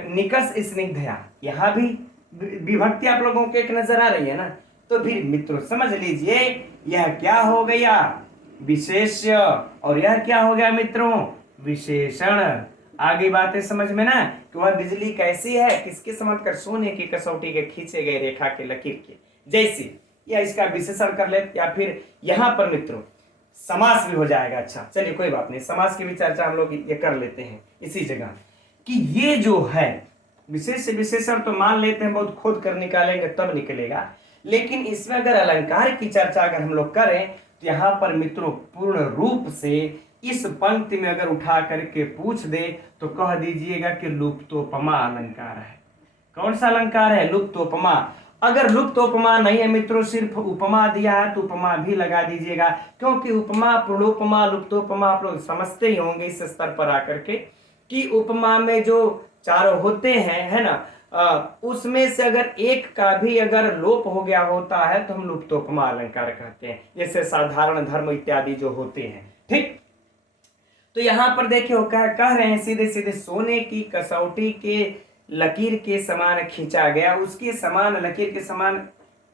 निकस स्निग्धया, यहाँ भी विभक्ति आप लोगों को एक नजर आ रही है ना। तो फिर मित्रों समझ लीजिए यह क्या हो गया? विशेष्य। और यह क्या हो गया मित्रों? विशेषण। आगे बातें समझ में ना, कि वह बिजली कैसी है, किसके समझ कर? सोने की कसौटी के खींचे गए रेखा के लकीर के जैसी। या इसका विशेषण कर ले, या फिर यहाँ पर मित्रों समास भी हो जाएगा। अच्छा चलिए कोई बात नहीं, समास की भी चर्चा हम लोग ये कर लेते हैं इसी जगह, कि ये जो है विशेष विशेषण तो मान लेते हैं बहुत खोद कर निकालेंगे तब निकलेगा, लेकिन इसमें अगर अलंकार की चर्चा अगर हम लोग करें तो यहाँ पर मित्रों पूर्ण रूप से इस पंक्ति में अगर उठा करके पूछ दे तो कह दीजिएगा कि लुप्तोपमा अलंकार है। कौन सा अलंकार है? लुप्तोपमा। अगर लुप्तोपमा नहीं है मित्रों, सिर्फ उपमा दिया है तो उपमा भी लगा दीजिएगा, क्योंकि उपमा, पूर्णोपमा, लुप्तोपमा आप लोग समझते ही होंगे इस स्तर पर आकर के कि उपमा में जो चारों होते हैं, है ना, उसमें से अगर एक का भी अगर लोप हो गया होता है तो हम लुप्तोपमा अलंकार कहते हैं, जैसे साधारण धर्म इत्यादि जो होते हैं। ठीक, तो यहां पर देखिए वो कह रहे हैं सीधे सीधे, सोने की कसौटी के लकीर के समान खींचा गया, उसके समान लकीर के समान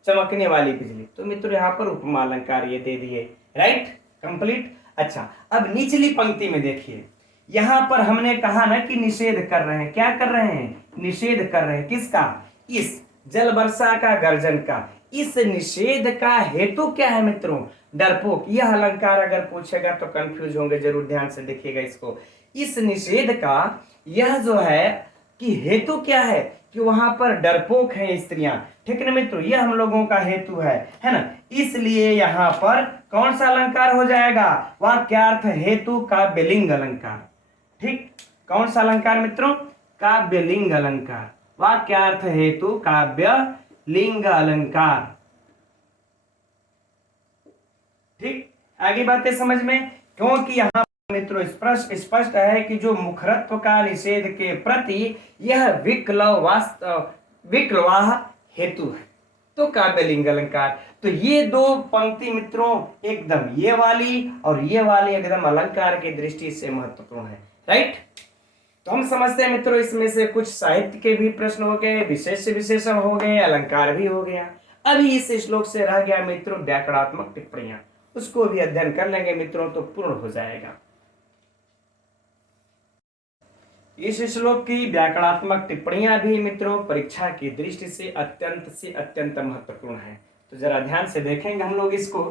चमकने वाली बिजली। तो मित्रों यहाँ पर उपमा अलंकार ये दे दिए। Right, complete. अच्छा, अब निचली पंक्ति में देखिए, यहां पर हमने कहा ना कि निषेध कर रहे हैं। क्या कर रहे हैं? निषेध कर रहे हैं। किसका? इस जल वर्षा का, गर्जन का। इस निषेध का हेतु क्या है मित्रों? डरपोक। यह अलंकार अगर पूछेगा तो कंफ्यूज होंगे, जरूर ध्यान से देखिएगा इसको। इस निषेध का यह जो है कि हेतु क्या है कि वहां पर डरपोक है स्त्रियां। ठीक है ना मित्रों, यह हम लोगों का हेतु है ना। इसलिए यहां पर कौन सा अलंकार हो जाएगा? वाक्यार्थ हेतु काव्यलिंग अलंकार। ठीक, कौन सा अलंकार मित्रों? काव्यलिंग अलंकार। वाक्यार्थ हेतु काव्य लिंग अलंकार। ठीक, आगे बातें समझ में, क्योंकि यहाँ मित्रों स्पष्ट है कि जो मुखरत्व का निषेध के प्रति यह विक्लवाह हेतु है, तो काव्यलिंग अलंकार। तो ये दो पंक्ति मित्रों एकदम, ये वाली और ये वाली एकदम अलंकार की दृष्टि से महत्वपूर्ण है। राइट, तो हम समझते हैं मित्रों इसमें से कुछ साहित्य के भी प्रश्न हो गए, विशेष विशेषण हो गए, अलंकार भी हो गया। अभी इस श्लोक से रह गया मित्रों व्याकरणात्मक टिप्पणियां, उसको भी अध्ययन कर लेंगे मित्रों तो पूर्ण हो जाएगा। इस श्लोक की व्याकरणात्मक टिप्पणियां भी मित्रों परीक्षा की दृष्टि से अत्यंत महत्वपूर्ण है। तो जरा ध्यान से देखेंगे हम लोग इसको।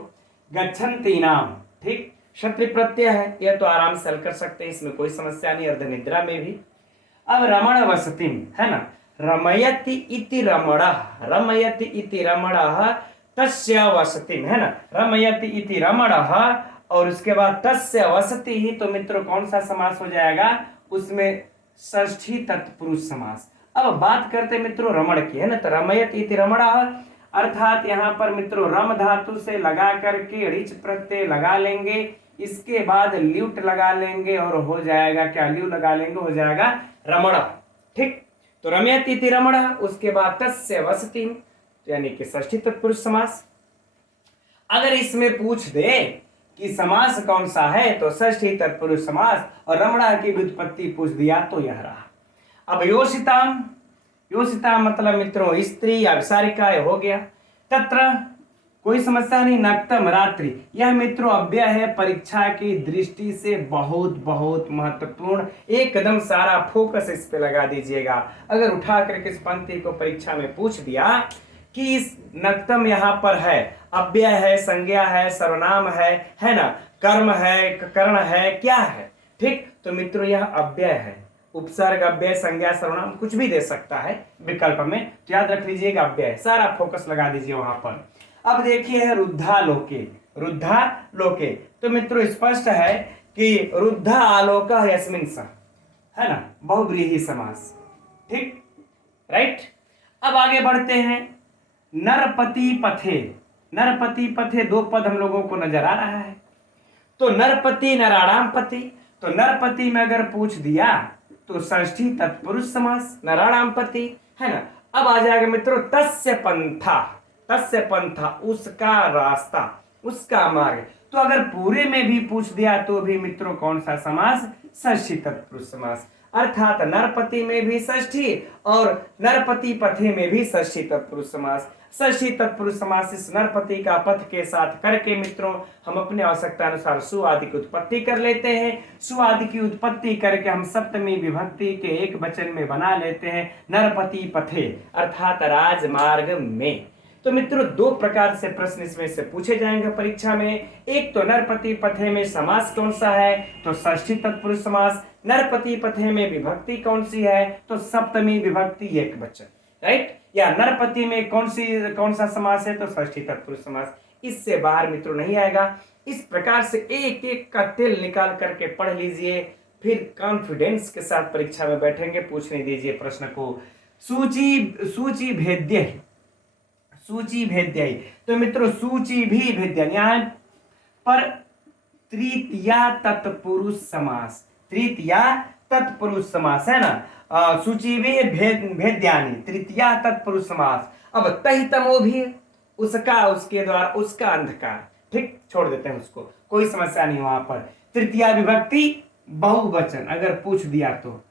गच्छन्ति नाम, ठीक, क्षत्रि प्रत्यय है, यह तो आराम से हल कर सकते हैं, इसमें कोई समस्या नहीं, अर्ध निद्रा में भी। अब रमण वसतिम है ना, रमयति इति रमणः, रमयति इति रमणः तस्य वसतिम है ना, रमयति इति रमणः और उसके बाद तस्य वसति ही, तो मित्रों कौन सा समास हो जाएगा? उसमें षष्ठी तत्पुरुष समास। अब बात करते मित्रों रमण की, है ना, तो रमयति इति रमणः अर्थात यहाँ पर मित्रों रम धातु से लगा करके ऋच प्रत्यय लगा लेंगे, इसके बाद ल्यूट लगा लेंगे और हो जाएगा क्या? ल्यू लगा लेंगे, हो जाएगा रमण। ठीक, तो रमयति इति रमण, उसके बाद तस्य वसति यानी कि षष्ठी तत्पुरुष समास। अगर इसमें पूछ दे कि समास कौन सा है तो षष्ठी तत्पुरुष समास, और रमणा की व्युत्पत्ति पूछ दिया तो यह रहा। अब योषिताम, योषिता मतलब मित्रों स्त्री या विसारिका हो गया। तत्र कोई समस्या नहीं। नक्तम रात्रि, यह मित्रों अव्यय है, परीक्षा की दृष्टि से बहुत बहुत महत्वपूर्ण, एकदम सारा फोकस इस पे लगा दीजिएगा। अगर उठा करके इस पंक्ति को परीक्षा में पूछ दिया कि इस नक्तम यहाँ पर है, अव्यय है, संज्ञा है, सर्वनाम है ना, कर्म है, कर्ण है, क्या है? ठीक, तो मित्रों यह अव्यय है, उपसर्ग अव्यय, संज्ञा, सर्वनाम कुछ भी दे सकता है विकल्प में, तो याद रख लीजिएगा अव्यय, सारा फोकस लगा दीजिए वहां पर। अब देखिए है रुद्धा लोके, रुद्धा लोके, तो मित्रों स्पष्ट है कि रुद्धा आलोक यस्मिन् सः, है ना, बहुव्रीहि समास। ठीक, राइट। अब आगे बढ़ते हैं। नरपति पथे, नरपति पथे दो पद हम लोगों को नजर आ रहा है, तो नरपति नराणाम पति, तो नरपति में अगर पूछ दिया तो षष्ठी तत्पुरुष समास, नराणाम पति, है ना। अब आ जाएगा मित्रों तस्य पंथा, तस्य पंथा उसका रास्ता, उसका मार्ग, तो अगर पूरे में भी पूछ दिया तो भी मित्रों कौन सा समास? षष्ठी तत्पुरुष समास, अर्थात नरपति में भी षष्ठी और नरपति पथे में भी षष्ठी तत्पुरुष समास। षष्ठी तत्पुरुष समास इस नरपति का पथ के साथ करके मित्रों हम अपने आवश्यकता अनुसार सु आदि की उत्पत्ति कर लेते हैं। सु आदि की उत्पत्ति करके हम सप्तमी विभक्ति के एक वचन में बना लेते हैं नरपति पथे, अर्थात राजमार्ग में। तो मित्रों दो प्रकार से प्रश्न इसमें से पूछे जाएंगे परीक्षा में। एक तो नरपति पथे में समास कौन सा है, तो षष्ठी तत्पुरुष समास। नरपति पथे में विभक्ति कौन सी है, तो सप्तमी विभक्ति एकवचन, राइट। या नरपति में कौन सा समास है, तो षष्ठी तत्पुरुष समास। इससे बाहर मित्रों नहीं आएगा। इस प्रकार से एक एक का तेल निकाल करके पढ़ लीजिए, फिर कॉन्फिडेंस के साथ परीक्षा में बैठेंगे। पूछने दीजिए प्रश्न को। सूची भेद्य, तो मित्रों सूची भी भेद्य, यहाँ पर तृतीया तत्पुरुष समास, तृतीया तत्पुरुष समास है ना। सूची भी भेद्यानी तृतीया तत्पुरुष समास। अब तहितमो भी, उसका, उसके द्वारा, उसका अंधकार, ठीक, छोड़ देते हैं उसको, कोई समस्या नहीं वहां पर। तृतीया विभक्ति बहुवचन अगर पूछ दिया तो,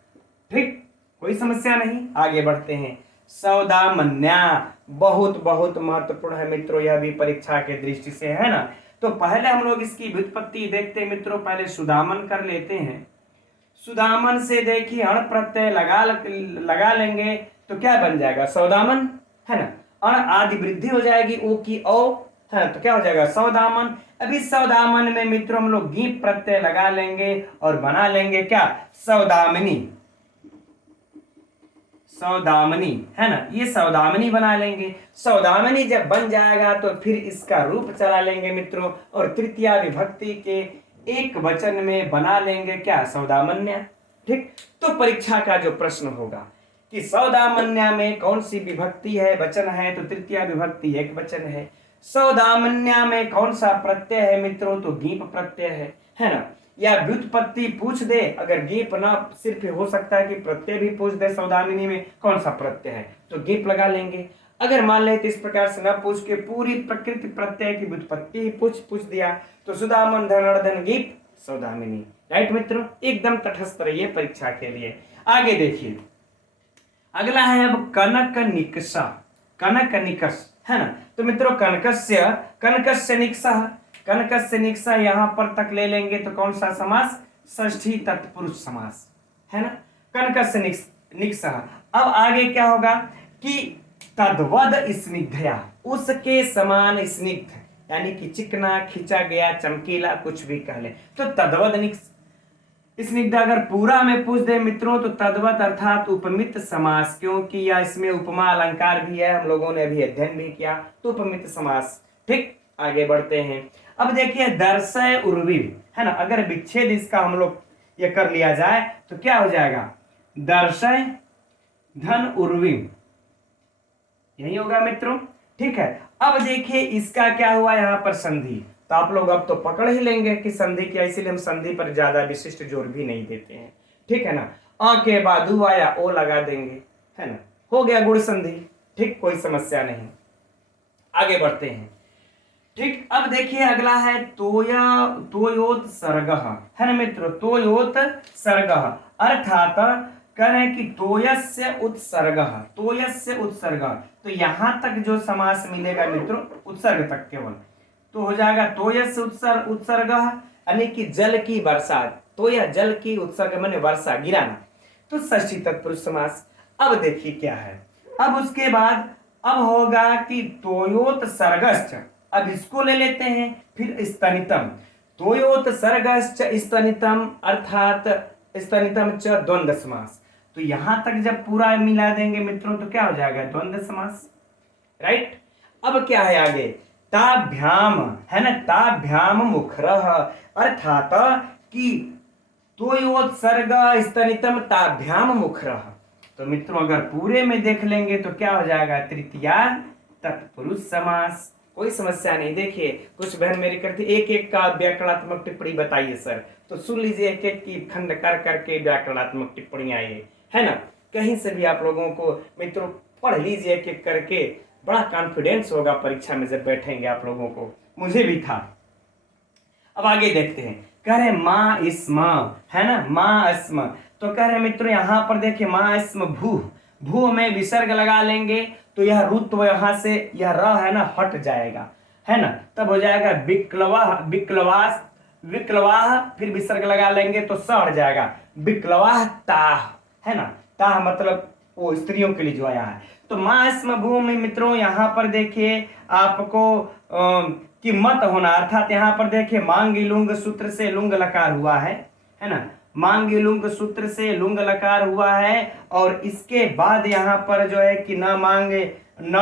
ठीक, कोई समस्या नहीं। आगे बढ़ते हैं। सौदामन्या बहुत बहुत महत्वपूर्ण है मित्रों, यह भी परीक्षा के दृष्टि से है ना। तो पहले हम लोग इसकी व्युत्पत्ति देखते हैं मित्रों। पहले सुदामन कर लेते हैं। सुदामन से देखिए अण प्रत्यय लगा लेंगे तो क्या बन जाएगा, सौदामन, है ना। अण आदि वृद्धि हो जाएगी, ओ की ओ, है ना, तो क्या हो जाएगा, सौदामन। अभी सौदामन में मित्रों हम लोग गीप प्रत्यय लगा लेंगे और बना लेंगे क्या, सौदामिनी, सौदामिनी, है ना। ये सौदामिनी बना लेंगे। सौदामिनी जब बन जाएगा तो फिर इसका रूप चला लेंगे मित्रों, और तृतीया विभक्ति के एक वचन में बना लेंगे क्या, सौदामन्या, ठीक। तो परीक्षा का जो प्रश्न होगा कि सौदामन्या में कौन सी विभक्ति है, वचन है, तो तृतीया विभक्ति एक वचन है। सौदामन्या में कौन सा प्रत्यय है मित्रों, तो गीप प्रत्यय है ना। या व्युत्पत्ति पूछ दे, अगर गीप ना सिर्फ हो सकता है कि प्रत्यय भी पूछ दे, सौदामिनी में कौन सा प्रत्यय है, तो गीप लगा लेंगे। अगर मान ले तो इस प्रकार से ना पूछ के पूरी प्रकृति प्रत्यय की व्युत्पत्ति ही पूछ दिया, तो सुदामन धनार्दन गीप सौदामिनी, राइट मित्रों। एकदम तटस्थ रहिए परीक्षा के लिए। आगे देखिए, अगला है अब कनक निकषा, कनक निकष, है ना। तो मित्रों कनकस्य निकषा यहां पर तक ले लेंगे तो कौन सा समास, षष्ठी तत्पुरुष समास, है ना। कनकस्य निकषा। अब आगे क्या होगा कि तद्वद स्निग्धया, उसके समान स्निग्ध, यानी कि चिकना, खिंचा गया, चमकीला, कुछ भी कह ले तो तद्वद स्निग्ध। अगर पूरा में पूछ दे मित्रों तो तद्वत अर्थात उपमित समास, क्योंकि या इसमें उपमा अलंकार भी है, हम लोगों ने अभी अध्ययन भी किया, तो उपमित समास, ठीक। आगे बढ़ते हैं। अब देखिए दर्शय उर्वी, है ना। अगर विच्छेद इसका हम लोग ये कर लिया जाए तो क्या हो जाएगा, दर्शय धन उर्वी, यही होगा मित्रों, ठीक है। अब देखिए इसका क्या हुआ यहाँ पर संधि, तो आप लोग अब तो पकड़ ही लेंगे कि संधि क्या, इसीलिए हम संधि पर ज्यादा विशिष्ट जोर भी नहीं देते हैं, ठीक है ना। अ के बाद उ आया, ओ लगा देंगे, है ना, हो गया गुण संधि, ठीक, कोई समस्या नहीं। आगे बढ़ते हैं, ठीक। अब देखिए अगला है तोयोत सर्गः, है ना मित्रों, तोयोत सर्गः अर्थात कह रहे हैं कि तोयस्य उत्सर्गः, तोयस्य उत्सर्गः, तो यहां तक जो समास मिलेगा मित्रों उत्सर्ग तक केवल, तो हो जाएगा तोयस्य उत्सर्गः, यानी कि जल की बरसात, तो यह जल की उत्सर्ग माने वर्षा, गिराना, तो षष्ठी तत्पुरुष समास। अब देखिए क्या है, अब उसके बाद अब होगा कि तोयोत सर्गश्च, अब इसको ले लेते हैं, फिर स्तनितम, तोयोत सर्गश्च स्तनितम अर्थात स्तनितम च द्वंद्व समास। तो यहां तक जब पूरा मिला देंगे मित्रों तो क्या हो जाएगा, द्वंद्व समास, राइट। अब क्या है आगे, ताभ्याम, है ना, ताभ्याम मुखरः अर्थात कि तोयोत्सर्ग स्तनितम ताभ्याम मुखरः। तो मित्रों अगर पूरे में देख लेंगे तो क्या हो जाएगा, तृतीया तत्पुरुष समास, कोई समस्या नहीं। देखिए कुछ बहन मेरी करती एक एक का व्याकरणात्मक टिप्पणी बताइए सर, तो सुन लीजिए, एक एक की खंड कर करके व्याकरणात्मक टिप्पणियां ये, है ना। कहीं से भी आप लोगों को मित्रों पढ़ लीजिए एक एक करके, बड़ा कॉन्फिडेंस होगा परीक्षा में जब बैठेंगे आप लोगों को, मुझे भी था। अब आगे देखते हैं, कह रहे माँ इस्म, है ना, माँ इस्म, तो कह रहे मित्रों यहाँ पर देखिए माँ इस्म भू, भू में विसर्ग लगा लेंगे तो यह रुत्व यहाँ से यह र है ना हट जाएगा, है ना, तब हो जाएगा विक्लवास, विक्लवाह, फिर विसर्ग लगा लेंगे तो स हट जाएगा, विक्लवाह ताह, है ना, ताह मतलब वो स्त्रियों के लिए जो आया है। तो माँ स्म भूमि मित्रों, यहाँ पर देखिए आपको कि मत होना, अर्थात यहाँ पर देखिए मांगी लुंग सूत्र से लुंग लकार हुआ है ना, मांगी लुंग सूत्र से लुंग लकार हुआ है। और इसके बाद यहाँ पर जो है कि न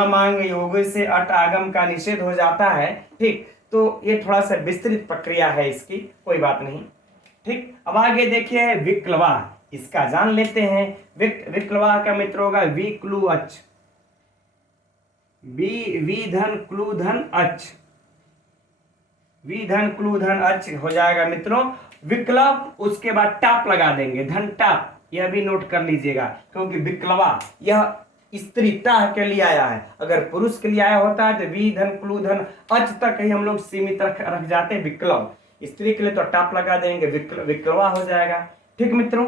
मांगे योग से अट आगम का निषेध हो जाता है। ठीक, तो ये थोड़ा सा विस्तृत प्रक्रिया है इसकी, कोई बात नहीं। ठीक, अब आगे देखिए विक्लवा, इसका जान लेते हैं। विक्लवा का मित्र होगा विक्लु अच, वी धन क्लू धन अच, वी धन क्लू धन अच हो जाएगा मित्रों विक्लव। उसके बाद टाप लगा देंगे, धन टाप, यह भी नोट कर लीजिएगा, क्योंकि विक्लवा यह स्त्री टाह के लिए आया है। अगर पुरुष के लिए आया होता है तो वी धन क्लू धन अच तक ही हम लोग सीमित रख जाते विक्लव। स्त्री के लिए तो टाप लगा देंगे, विक्लवा हो जाएगा। ठीक मित्रों,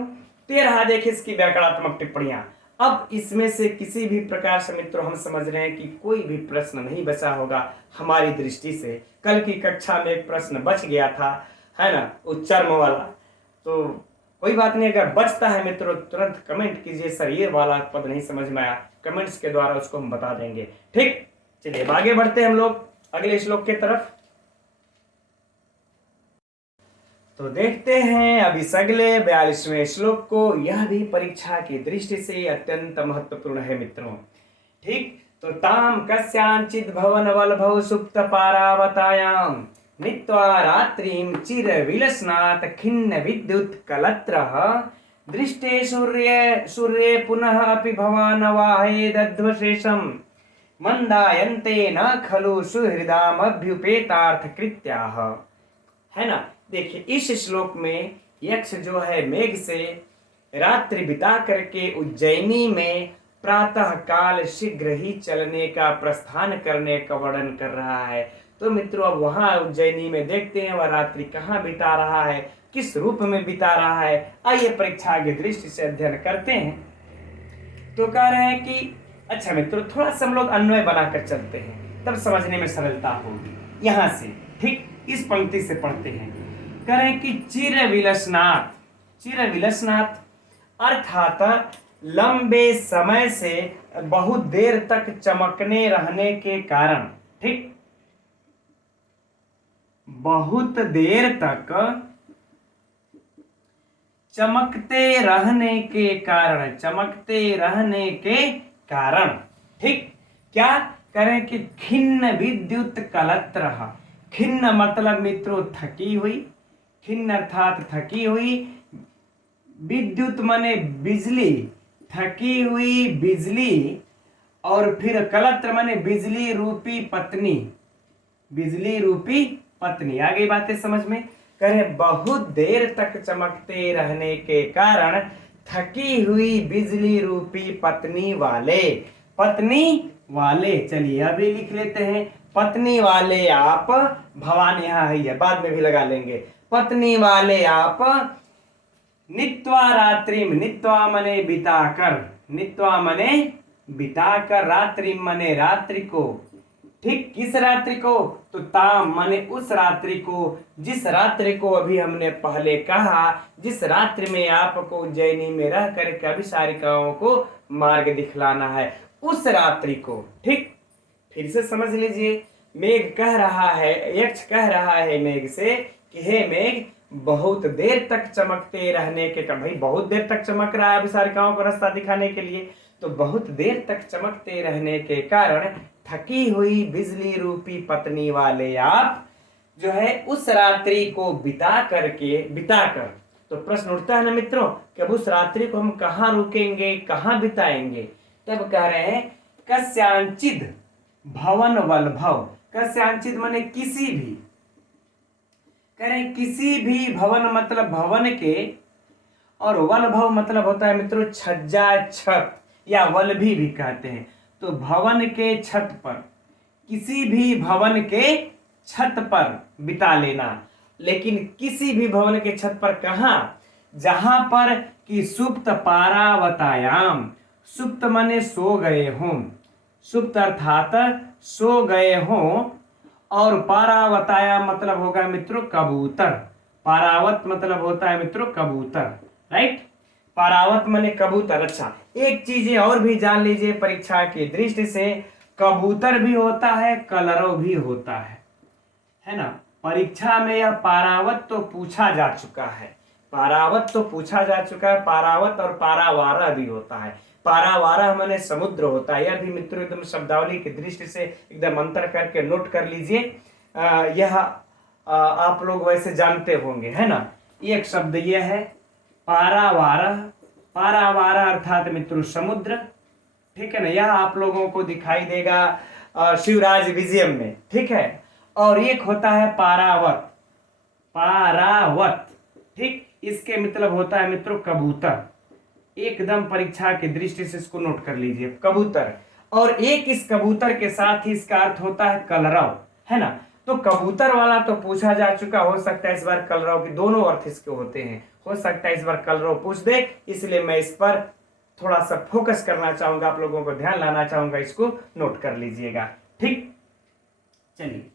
13 देखिए इसकी व्याकरणात्मक टिप्पणियां। अब इसमें से किसी भी प्रकार से मित्रों हम समझ रहे हैं कि कोई भी प्रश्न नहीं बचा होगा हमारी दृष्टि से। कल की कक्षा में एक प्रश्न बच गया था, है ना, उच्चर्म वाला। तो कोई बात नहीं, अगर बचता है मित्रों तुरंत कमेंट कीजिए, सर ये वाला पद नहीं समझ में आया, कमेंट्स के द्वारा उसको हम बता देंगे। ठीक, चलिए आगे बढ़ते हैं हम लोग अगले श्लोक के तरफ। तो देखते हैं अब इस अगले 42वें श्लोक को। यह भी परीक्षा की दृष्टि से अत्यंत महत्वपूर्ण है मित्रों। ठीक, तो ताम कस्यांचित भवन वल्भव सुप्त पारावतायाम नीत्वा रात्रिम चिर विलसनात् खिन्न विद्युत कलत्रः दृष्टे सूर्ये पुनः अपि भवान वाहे दध्वशेषम मंदायन्ते न खलु सुहृदाम अभ्युपेतार्थ कृत्याः। है ना, देखिए इस श्लोक में यक्ष जो है मेघ से रात्रि बिता करके उज्जैनी में प्रातः काल शीघ्र ही चलने का प्रस्थान करने का वर्णन कर रहा है। तो मित्रों अब वहां उज्जैनी में देखते हैं वह रात्रि कहाँ बिता रहा है, किस रूप में बिता रहा है। आइए परीक्षा की दृष्टि से अध्ययन करते हैं। तो कह रहे हैं कि अच्छा मित्रों थोड़ा सा हम लोग अन्वय बनाकर चलते हैं, तब समझने में सरलता होगी। यहां से ठीक इस पंक्ति से पढ़ते हैं। कह रहे हैं कि चिर विलसनाथ, चिर विलसनाथ अर्थात लंबे समय से बहुत देर तक चमकने रहने के कारण। ठीक, बहुत देर तक चमकते रहने के कारण, चमकते रहने के कारण। ठीक, क्या करें कि खिन्न विद्युत कलत्र, खिन्न मतलब मित्रों थकी हुई, खिन्न अर्थात थकी हुई, विद्युत माने बिजली, थकी हुई बिजली, और फिर कलत्र माने बिजली रूपी पत्नी, बिजली रूपी पत्नी। आ गई बातें समझ में। करे बहुत देर तक चमकते रहने के कारण थकी हुई बिजली रूपी पत्नी वाले, पत्नी वाले। चलिए अभी लिख लेते हैं, पत्नी वाले आप, भवान यहाँ है, बाद में भी लगा लेंगे। पत्नी वाले आप नित्वा रात्रिम, नित्वा मने बिताकर, नित्वा मने बिताकर, रात्रि मने रात्रि को। ठीक, किस रात्रि को? तो ताम माने उस रात्रि को, जिस रात्रि को अभी हमने पहले कहा, जिस रात्रि में आपको उज्जैनी में रह करके अभिसारिकाओं को मार्ग दिखलाना है, उस रात्रि को। ठीक, फिर से समझ लीजिए, मेघ कह रहा है, यक्ष कह रहा है मेघ से कि हे मेघ बहुत देर तक चमकते रहने के कारण, भाई बहुत देर तक चमक रहा है अभिसारिकाओं को रास्ता दिखाने के लिए, तो बहुत देर तक चमकते रहने के कारण थकी हुई बिजली रूपी पत्नी वाले आप जो है उस रात्रि को बिताकर, तो प्रश्न उठता है ना मित्रों कि अब उस रात्रि को हम कहाँ रुकेंगे, कहाँ बिताएंगे। तब कह रहे हैं कस्यांचिद भवन वल्भव, कस्यांचिद माने किसी भी, कह रहे हैं किसी भी भवन मतलब भवन के, और वल्भव मतलब होता है मित्रों छज्जा, छत, या वल्भी भी कहते हैं। तो भवन के छत पर, किसी भी भवन के छत पर बिता लेना। लेकिन किसी भी भवन के छत पर कहाँ? जहां पर कि सुप्त पारावतायाम, सुप्त माने सो गए हों, सुप्त अर्थात सो गए हों, और पारावताया मतलब होगा मित्रों कबूतर, पारावत मतलब होता है मित्रों कबूतर, राइट। पारावत माने कबूतर। अच्छा, एक चीजें और भी जान लीजिए परीक्षा की दृष्टि से, कबूतर भी होता है, कलरव भी होता है ना। परीक्षा में यह पारावत तो पूछा जा चुका है, पारावत तो पूछा जा चुका है, पारावत और पारावारा भी होता है। पारावारा माने समुद्र होता है। यह भी मित्रों एकदम शब्दावली की दृष्टि से एकदम अंतर करके नोट कर लीजिए। यह आप लोग वैसे जानते होंगे, है ना। एक शब्द यह है पारावारा, पारावारा अर्थात मित्रों समुद्र, ठीक है ना। यह आप लोगों को दिखाई देगा शिवराज विजयम में, ठीक है। और एक होता है पारावत, पारावत, ठीक, इसके मतलब होता है मित्रों कबूतर। एकदम परीक्षा की दृष्टि से इसको नोट कर लीजिए, कबूतर। और एक इस कबूतर के साथ ही इसका अर्थ होता है कलरव, है ना। तो कबूतर वाला तो पूछा जा चुका, हो सकता है इस बार कलरव के दोनों अर्थ इसके होते हैं, हो सकता है इस बार कलरव पूछ दे, इसलिए मैं इस पर थोड़ा सा फोकस करना चाहूंगा, आप लोगों को ध्यान लाना चाहूंगा, इसको नोट कर लीजिएगा, ठीक। चलिए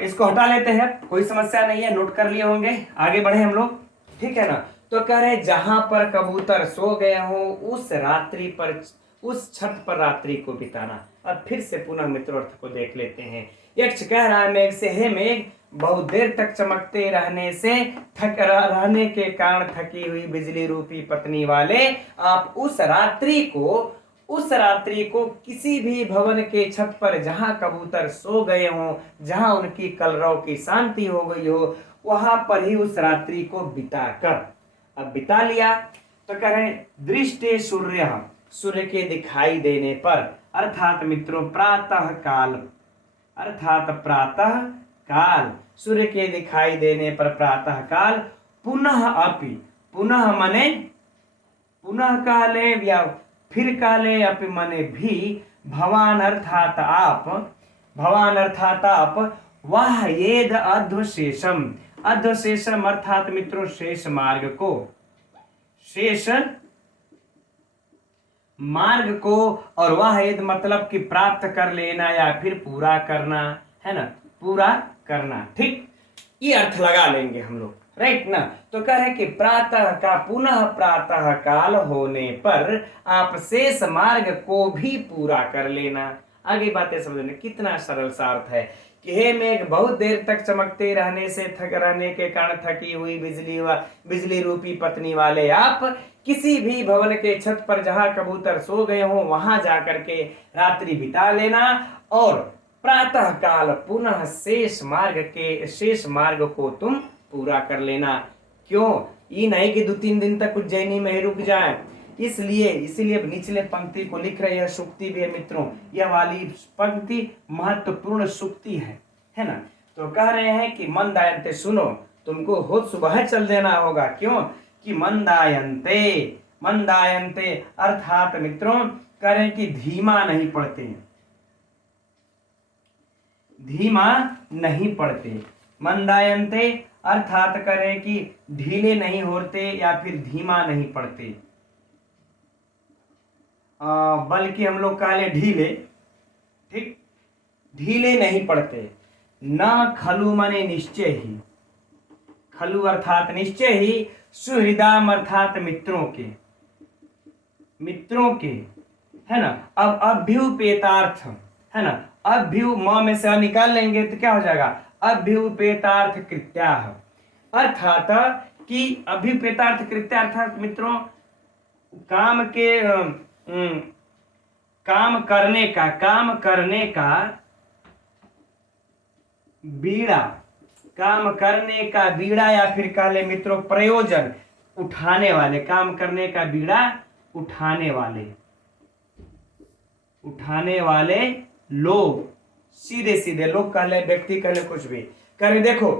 इसको हटा लेते हैं, कोई समस्या नहीं है, नोट कर लिए होंगे। आगे बढ़े हम लोग, ठीक है ना। तो कह रहे जहां पर कबूतर सो गए हो उस रात्रि पर, उस छत पर रात्रि को बिताना। अब फिर से पुनः मित्रों अर्थ को देख लेते हैं। यक्ष कह रहा है मेघ से, हे मेघ बहुत देर तक चमकते रहने से रहने के कारण थकी हुई बिजली रूपी पत्नी वाले, आप उस रात्रि को किसी भी भवन के छत पर जहां कबूतर सो गए हों, जहां उनकी कलरव की शांति हो गई हो, वहां पर ही उस रात्रि को बिताकर, अब बिता लिया। तो कह रहे दृष्टि सूर्य, सूर्य के दिखाई देने पर, अर्थात मित्रों प्रातः काल, अर्थात प्रातः काल, सूर्य के दिखाई देने पर प्रातः काल, पुनः अपि, पुनः मने पुनः काले या फिर काले अपि मने भी, भवान अर्थात आप, भवान अर्थात आप, वह येद अध्वशेषम, अध्वशेषम अर्थात मित्रों शेष मार्ग को, शेष मार्ग को, और वह येद मतलब कि प्राप्त कर लेना या फिर पूरा करना, है ना, पूरा करना, ठीक, ये अर्थ लगा लेंगे हम लोग, राइट ना। तो कह रहे कि प्रातः का, पुनः प्रातः काल होने पर आप शेष मार्ग को भी पूरा कर लेना। आगे बातें समझने, कितना सरल सा अर्थ है कि हे मेघ बहुत देर तक चमकते रहने से थक रहने के कारण थकी हुई बिजली रूपी पत्नी वाले, आप किसी भी भवन के छत पर जहां कबूतर सो गए हो वहां जाकर के रात्रि बिता लेना, और प्रातः काल पुनः शेष मार्ग को तुम पूरा कर लेना। क्यों, ये नहीं कि 2-3 दिन तक उज्जैनी में ही रुक जाए, इसलिए निचले पंक्ति को लिख रहे हैं, सूक्ति भी है मित्रों, यह वाली पंक्ति महत्वपूर्ण सूक्ति है ना। तो कह रहे हैं कि मंदायन्ते, सुनो तुमको होत सुबह चल देना होगा। क्यों कि मंदायन्ते, मंदायन्ते अर्थात मित्रों कह रहे हैं कि धीमा नहीं पड़ते, धीमा नहीं पड़ते, मंदायन्ते अर्थात करें कि ढीले नहीं होते या फिर धीमा नहीं पड़ते, बल्कि हम लोग कह ले ढीले, ठीक, ढीले नहीं पड़ते। ना खलु मने निश्चय ही, खलु अर्थात निश्चय ही, सुहृदाम अर्थात मित्रों के, मित्रों के, है ना। अब अभ्युपेतार्थ, है ना, अभ्यु म में से निकाल लेंगे तो क्या हो जाएगा, अभ्युपेतार्थ कृत्याः, अर्थात कि अभ्युपेतार्थ कृत्या अर्थात मित्रों काम के काम करने का बीड़ा, काम करने का बीड़ा या फिर कह ले मित्रों प्रयोजन उठाने वाले, काम करने का बीड़ा उठाने वाले लोग, सीधे सीधे लोग कह ले, व्यक्ति कह ले, कुछ भी करे। देखो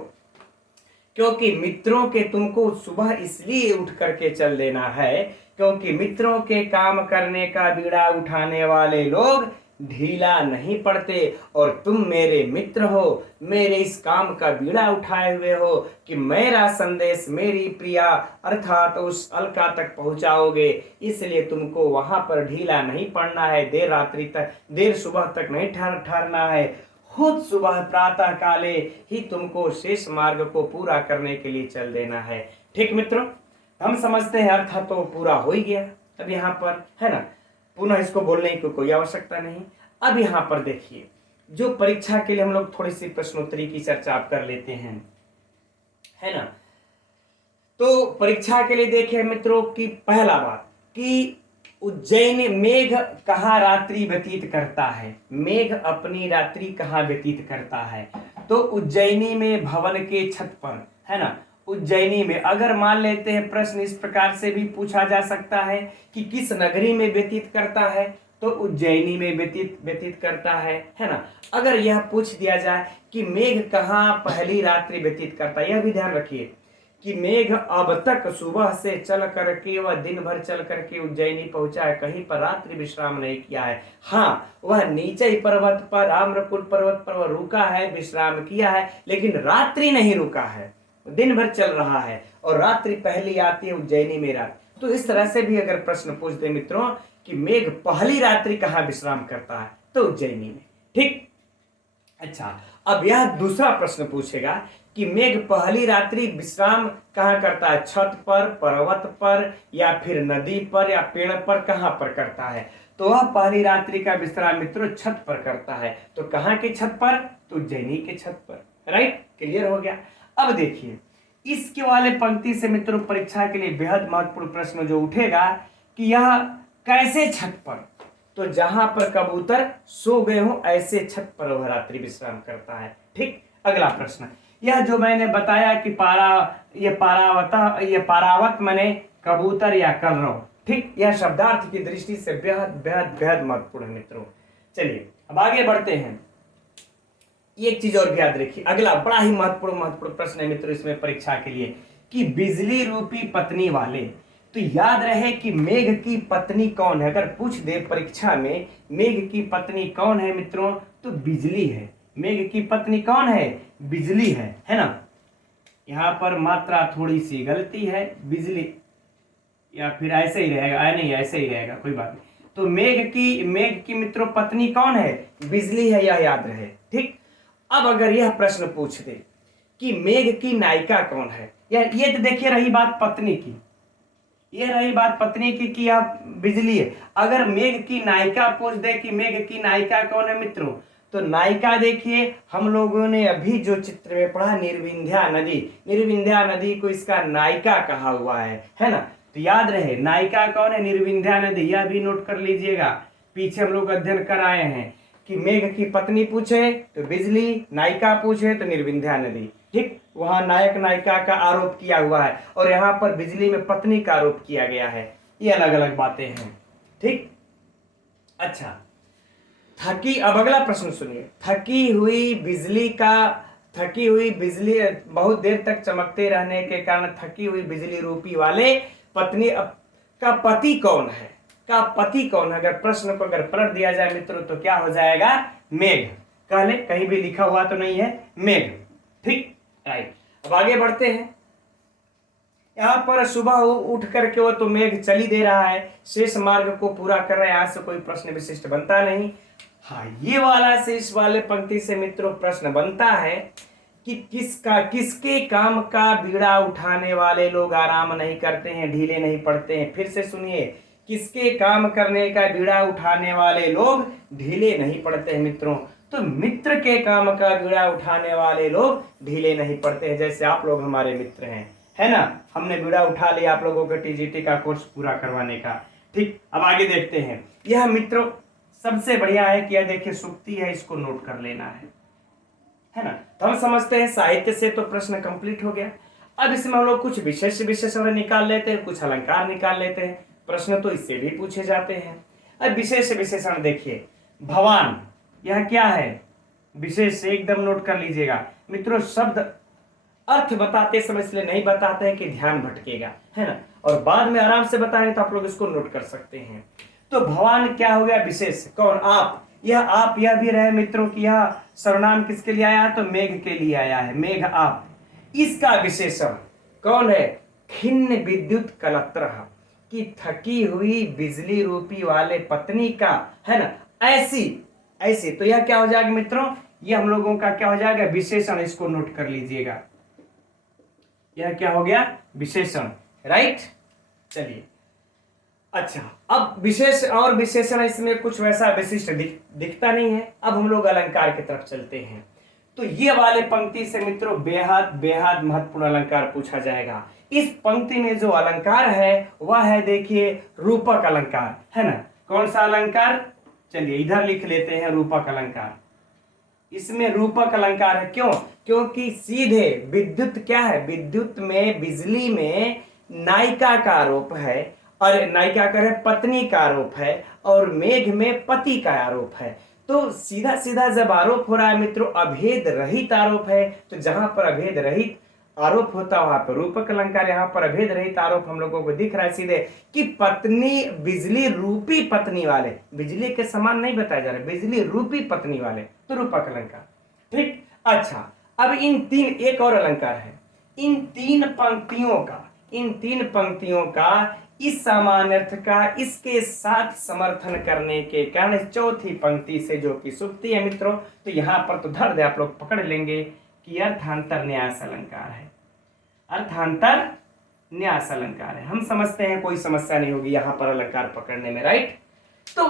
क्योंकि मित्रों के तुमको सुबह इसलिए उठ करके चल देना है क्योंकि मित्रों के काम करने का बीड़ा उठाने वाले लोग ढीला नहीं पड़ते, और तुम मेरे मित्र हो, मेरे इस काम का बीड़ा उठाए हुए हो कि मेरा संदेश मेरी प्रिया अर्थात उस अलका तक पहुंचाओगे, इसलिए तुमको वहां पर ढीला नहीं पड़ना है, देर रात्रि तक, देर सुबह तक नहीं ठहरना है, खुद सुबह प्रातः काले ही तुमको शेष मार्ग को पूरा करने के लिए चल देना है। ठीक मित्रों, हम समझते हैं अर्थ तो पूरा हो ही गया अब यहाँ पर, है ना, पुनः इसको बोलने की कोई आवश्यकता नहीं। अब यहाँ पर देखिए, जो परीक्षा के लिए हम लोग थोड़ी सी प्रश्नोत्तरी की चर्चा आप कर लेते हैं, है ना। तो परीक्षा के लिए देखें मित्रों की पहला बात कि उज्जैन मेघ कहाँ रात्रि व्यतीत करता है, मेघ अपनी रात्रि कहाँ व्यतीत करता है, तो उज्जैनी में भवन के छत पर, है ना। उज्जैनी में, अगर मान लेते हैं प्रश्न इस प्रकार से भी पूछा जा सकता है कि किस नगरी में व्यतीत करता है, तो उज्जैनी में व्यतीत करता है ना। अगर यह पूछ दिया जाए कि मेघ कहाँ पहली रात्रि व्यतीत करता है, यह भी ध्यान रखिए कि मेघ अब तक सुबह से चल करके वह दिन भर चल करके उज्जैनी पहुंचा है, कहीं पर रात्रि विश्राम नहीं किया है। हाँ, वह नीचे ही पर्वत पर आम्रकुट पर्वत पर वह रुका है, विश्राम किया है, लेकिन रात्रि नहीं रुका है, दिन भर चल रहा है और रात्रि पहली आती है उज्जैनी में रात। तो इस तरह से भी अगर प्रश्न पूछ दे मित्रों कि मेघ पहली रात्रि कहाँ विश्राम करता है, तो उज्जैनी में। ठीक, अच्छा, अब यह दूसरा प्रश्न पूछेगा कि मेघ पहली रात्रि विश्राम कहाँ करता है, छत पर, पर्वत पर, या फिर नदी पर, या पेड़ पर, कहाँ पर करता है, तो वह पहली रात्रि का विश्राम मित्रों छत पर करता है। तो कहाँ के छत पर, तो उज्जैनी के छत पर। राइट, क्लियर हो गया। अब देखिए, इसके वाले पंक्ति से मित्रों परीक्षा के लिए बेहद महत्वपूर्ण प्रश्न जो उठेगा कि यह कैसे छत पर, तो जहां पर कबूतर सो गए हो ऐसे छत पर वह रात्रि विश्राम करता है। ठीक, अगला प्रश्न, यह जो मैंने बताया कि ये पारावत माने कबूतर या कलरव। ठीक, यह शब्दार्थ की दृष्टि से बेहद बेहद बेहद महत्वपूर्ण है मित्रों। चलिए अब आगे बढ़ते हैं। एक चीज और भी याद रखिए, अगला बड़ा ही महत्वपूर्ण प्रश्न है मित्रों इसमें परीक्षा के लिए कि बिजली रूपी पत्नी वाले। तो याद रहे कि मेघ की पत्नी कौन है, अगर पूछ दे परीक्षा में मेघ की पत्नी कौन है मित्रों, तो बिजली है। मेघ की पत्नी कौन है, बिजली है ना। यहाँ पर मात्रा थोड़ी सी गलती है, बिजली, या फिर ऐसे ही रहेगा, नहीं ऐसे ही रहेगा, कोई बात नहीं। तो मेघ की मित्रों पत्नी कौन है, बिजली है, यह याद रहे। ठीक, अब अगर यह प्रश्न पूछ दे कि मेघ की नायिका कौन है, ये तो देखिए रही बात पत्नी की, ये रही बात पत्नी की कि यह बिजली है। अगर मेघ की नायिका पूछ दे कि मेघ की नायिका कौन है मित्रों, तो नायिका देखिए हम लोगों ने अभी जो चित्र में पढ़ा, निर्विंध्या नदी, निर्विंध्या नदी को इसका नायिका कहा हुआ है ना। तो याद रहे नायिका कौन है, निर्विंध्या नदी, यह भी नोट कर लीजिएगा। पीछे हम लोग अध्ययन कर आए हैं कि मेघ की पत्नी पूछे तो बिजली, नायिका पूछे तो निर्विंध्या नदी। ठीक, वहां नायक नायिका का आरोप किया हुआ है और यहाँ पर बिजली में पत्नी का आरोप किया गया है, ये अलग अलग बातें हैं। ठीक, अच्छा, अब अगला प्रश्न सुनिए। थकी हुई बिजली बहुत देर तक चमकते रहने के कारण थकी हुई बिजली रूपी वाले पत्नी का पति कौन है, अगर प्रश्न को अगर पलट दिया जाए मित्रों तो क्या हो जाएगा, मेघ। कह ले, कहीं भी लिखा हुआ तो नहीं है, मेघ। ठीक, राइट, अब आगे बढ़ते हैं। यहाँ पर सुबह उठ करके वो तो मेघ चली दे रहा है, शेष मार्ग को पूरा कर रहा है, यहाँ से कोई प्रश्न विशिष्ट बनता नहीं। हाँ, ये वाला से इस वाले पंक्ति से मित्रों प्रश्न बनता है कि किसके काम का बीड़ा उठाने वाले लोग आराम नहीं करते हैं, ढीले नहीं पड़ते हैं। फिर से सुनिए, किसके काम करने का बीड़ा उठाने वाले लोग ढीले नहीं पड़ते हैं मित्रों, तो मित्र के काम का बीड़ा उठाने वाले लोग ढीले नहीं पड़ते हैं। जैसे आप लोग हमारे मित्र हैं, है ना, हमने बीड़ा उठा लिया आप लोगों के टीजीटी का कोर्स पूरा करवाने का। ठीक, अब आगे देखते हैं। यह मित्रों सबसे बढ़िया है कि यह देखिए सूक्ति है, इसको नोट कर लेना है ना। तो हम समझते हैं साहित्य से तो प्रश्न कंप्लीट हो गया। अब इसमें हम लोग कुछ विशेषण निकाल लेते हैं, कुछ अलंकार निकाल लेते हैं। प्रश्न तो इससे भी पूछे जाते हैं। अब विशेषण देखिए, भवान, यह क्या है, विशेष से एकदम नोट कर लीजिएगा मित्रों। शब्द अर्थ बताते समय इसलिए नहीं बताते हैं कि ध्यान भटकेगा, है ना, और बाद में आराम से बताएंगे तो आप लोग इसको नोट कर सकते हैं। तो भवान क्या हो गया, विशेष, कौन, आप। यह भी रहे मित्रों कि यह सर्वनाम किसके लिए आया, तो मेघ के लिए आया है, मेघ आप। इसका विशेषण कौन है, खिन्न विद्युत कलत्रः, कि थकी हुई बिजली रूपी वाले पत्नी का, है ना, ऐसी। तो यह क्या हो जाएगा मित्रों, यह हम लोगों का क्या हो जाएगा, विशेषण। इसको नोट कर लीजिएगा, यह क्या हो गया, विशेषण। राइट। चलिए अच्छा, अब विशेष और विशेषण इसमें कुछ वैसा विशिष्ट दिखता नहीं है। अब हम लोग अलंकार की तरफ चलते हैं। तो ये वाले पंक्ति से मित्रों बेहद बेहद महत्वपूर्ण अलंकार पूछा जाएगा। इस पंक्ति में जो अलंकार है वह है, देखिए, रूपक अलंकार, है ना। कौन सा अलंकार? चलिए इधर लिख लेते हैं, रूपक अलंकार। इसमें रूपक अलंकार है, क्यों? क्योंकि सीधे विद्युत क्या है, विद्युत में, बिजली में नायिका का आरोप है, और नायिका का है पत्नी का आरोप है, और मेघ में पति का आरोप है। तो सीधा सीधा जब आरोप हो रहा है मित्रों, अभेद रहित आरोप है, तो जहां पर अभेद रहित आरोप होता वहां पर रूपक अलंकार। यहाँ पर अभेद रहित आरोप हम लोगों को दिख रहा है सीधे कि पत्नी, बिजली रूपी पत्नी वाले, बिजली के समान नहीं बताया जा रहा है, बिजली रूपी पत्नी वाले, तो रूपक अलंकार। ठीक। अच्छा, अब इन तीन, एक और अलंकार है, इन तीन पंक्तियों का इस सामान्यर्थ का इसके साथ समर्थन करने के कारण चौथी पंक्ति से, जो कि सुक्ति है मित्रों, तो यहां पर तो धर दे आप लोग पकड़ लेंगे कि अर्थांतर न्यास अलंकार है, अर्थांतर न्यास अलंकार है। हम समझते हैं कोई समस्या नहीं होगी यहां पर अलंकार पकड़ने में, राइट। तो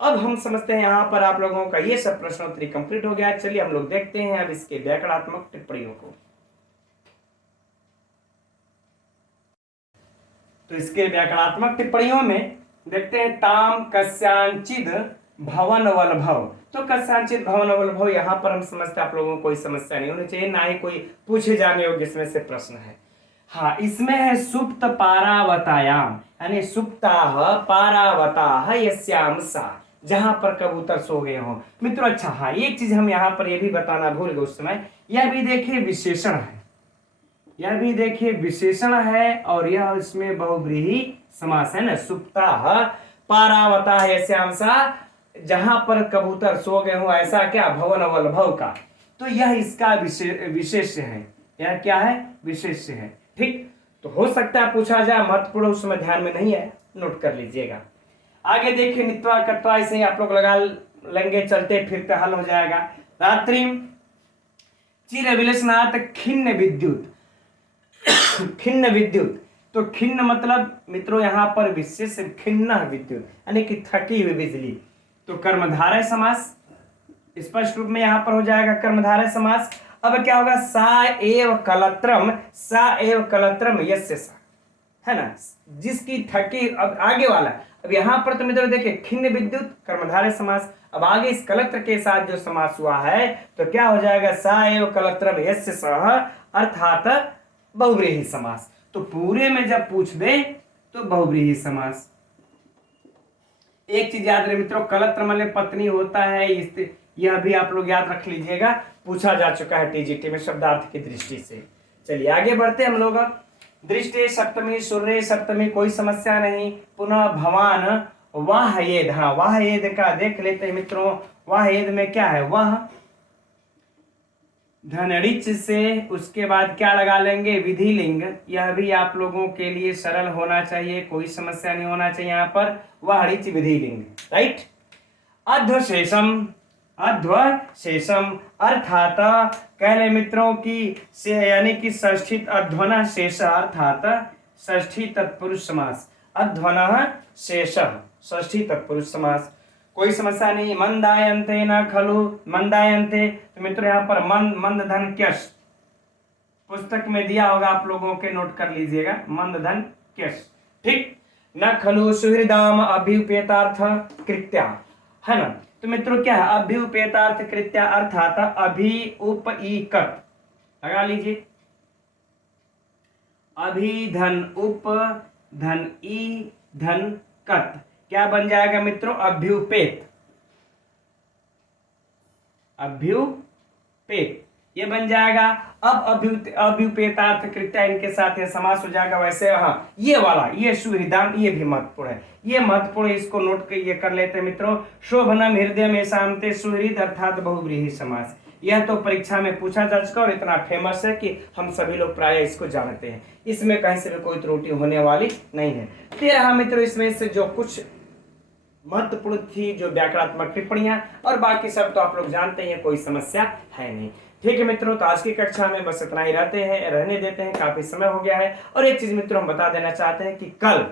अब हम समझते हैं यहां पर आप लोगों का ये सब प्रश्नोत्तरी कंप्लीट हो गया। चलिए हम लोग देखते हैं अब इसके व्याकरणात्मक टिप्पणियों को। तो इसके व्याकरणात्मक टिप्पणियों में देखते हैं, ताम कस्यांचिद भवन वल्भव। तो कस्यांचिद भवन वल्भव, यहां पर हम समझते हैं आप लोगों को कोई समस्या नहीं होनी चाहिए, ना ही कोई पूछे जाने योग्य इसमें से प्रश्न है। हाँ, इसमें है सुप्त पारावतायाम, यानी सुप्ताह पारावताह यस्याम सा, जहां पर कबूतर सो गए हो मित्रों। अच्छा हाँ, एक चीज हम यहाँ पर यह भी बताना भूल गए उस समय, यह भी देखिए विशेषण है, यह भी देखिए विशेषण है, और यह इसमें बहुव्रीहि समास है ना। सुप्ताह पारावताह यस्याम सा, जहां पर कबूतर सो गए हो, ऐसा क्या, भवन वल्भव का। तो यह इसका विशेष्य है, यह क्या है, विशेष्य है। ठीक। तो हो सकता है पूछा जाए, महत्वपूर्ण उस समय ध्यान में नहीं है, नोट कर लीजिएगा। आगे देखिए, नित्वा कत्वा, इसे ही आप लोग लगा लेंगे, चलते फिरते हल हो जाएगा। रात्रि चिर विलसनाथ खिन्न विद्युत, खिन्न विद्युत, तो खिन्न मतलब मित्रों यहाँ पर विशेष खिन्न विद्युत, यानी कि थकी हुई बिजली। तो कर्मधारय समास स्पष्ट रूप में यहाँ पर हो जाएगा, कर्मधारय समास। अब क्या होगा, सा एव कलत्रम यस्य सा, है ना, जिसकी थकी। अब आगे वाला, अब यहाँ पर तो मित्रों देखिए खिन्न विद्युत कर्मधारय समास। अब आगे इस कलत्र के साथ जो समास हुआ है, तो क्या हो जाएगा, सा एव कलत्रम यस्य सह, अर्थात बहुव्रीहि समास। तो पूरे में जब पूछ दे तो बहुव्रीहि समास। एक चीज याद रहे मित्रों, कलत्र मतलब पत्नी होता है, यह भी आप लोग याद रख लीजिएगा, पूछा जा चुका है टीजीटी में शब्दार्थ की दृष्टि से। चलिए आगे बढ़ते हम लोग। दृष्टि सप्तमी, सूर्य सप्तमी, कोई समस्या नहीं। पुनः भवान वाहयेद, हाँ वाहयेद का देख लेते हैं मित्रों। वाहयेद में क्या है, वह धनरिच से, उसके बाद क्या लगा लेंगे, विधिलिंग। यह भी आप लोगों के लिए सरल होना चाहिए, कोई समस्या नहीं होना चाहिए यहाँ पर, वह हरिच विधिलिंग, राइट। अध्वशेषम, अध्वशेषम अर्थात कह ले मित्रों की से, यानी कि षष्ठी अध्वना शेष, अर्थात षष्ठी तत्पुरुष समास। अध्वना शेष षष्ठी तत्पुरुष समास, कोई समस्या नहीं। मंदायन्ते न खलु, मंदायन्ते, तो मित्रों यहाँ पर मंद धन क्यश, पुस्तक में दिया होगा आप लोगों के, नोट कर लीजिएगा, मंद धन क्यश। ठीक। न खलु सुहृदाम अभ्युपेतार्थ कृत्या, है ना। तो मित्रों क्या है, अभ्युपेतार्थ कृत्या, अर्थात अभि उपईकत, लगा लीजिए, अभि धन उप धन ई धन कत, क्या बन जाएगा मित्रों, अभ्युपेत, अभ्युपेत ये बन जाएगा। अब अभ्युपेतार्थ कृत्या इनके साथ ये समास हो जाएगा। वैसे हाँ, ये वाला, ये सुहृदाम, ये भी महत्वपूर्ण है, ये महत्वपूर्ण, इसको नोट कर ये कर लेते हैं मित्रों। शोभनम हृदय में शांति सुहृद, अर्थात बहुव्रीहि समास। यह तो परीक्षा में पूछा जा चुका और इतना फेमस है कि हम सभी लोग प्राय इसको जानते हैं, इसमें कहीं से भी कोई त्रुटि होने वाली नहीं है। 13 मित्रों इसमें से जो कुछ महत्वपूर्ण थी, जो व्याकरणात्मक टिप्पणियां, और बाकी सब तो आप लोग जानते हैं, कोई समस्या है नहीं। ठीक है मित्रों, तो आज की कक्षा में बस इतना ही रहने देते हैं, काफी समय हो गया है। और एक चीज मित्रों हम बता देना चाहते हैं कि कल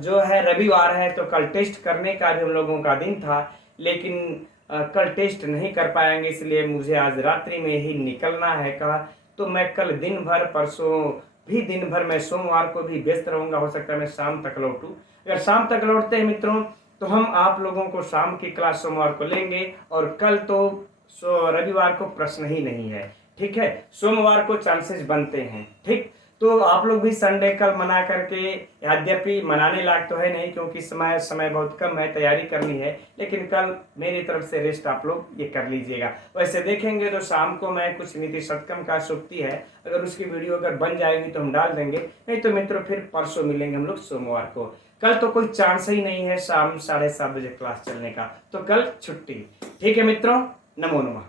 जो है रविवार है, तो कल टेस्ट करने का भी हम लोगों का दिन था, लेकिन कल टेस्ट नहीं कर पाएंगे, इसलिए मुझे आज रात्रि में ही निकलना है कहा। तो मैं कल दिन भर, परसों भी दिन भर, मैं सोमवार को भी व्यस्त रहूंगा। हो सकता है मैं शाम तक लौटूं। अगर शाम तक लौटते हैं मित्रों, तो हम आप लोगों को शाम की क्लास सोमवार को लेंगे। और कल तो रविवार को प्रश्न ही नहीं है, ठीक है। सोमवार को चांसेस बनते हैं, ठीक। तो आप लोग भी संडे कल मना करके, यद्यपि मनाने लायक तो है नहीं क्योंकि समय बहुत कम है, तैयारी करनी है, लेकिन कल मेरी तरफ से रेस्ट आप लोग ये कर लीजिएगा। वैसे देखेंगे तो शाम को मैं कुछ नीति शतकम का सूक्ति है, अगर उसकी वीडियो अगर बन जाएगी तो हम डाल देंगे, नहीं तो मित्रों फिर परसों मिलेंगे हम लोग सोमवार को। कल तो कोई चांस ही नहीं है शाम 7:30 बजे क्लास चलने का, तो कल छुट्टी। ठीक है मित्रों, नमो नमः।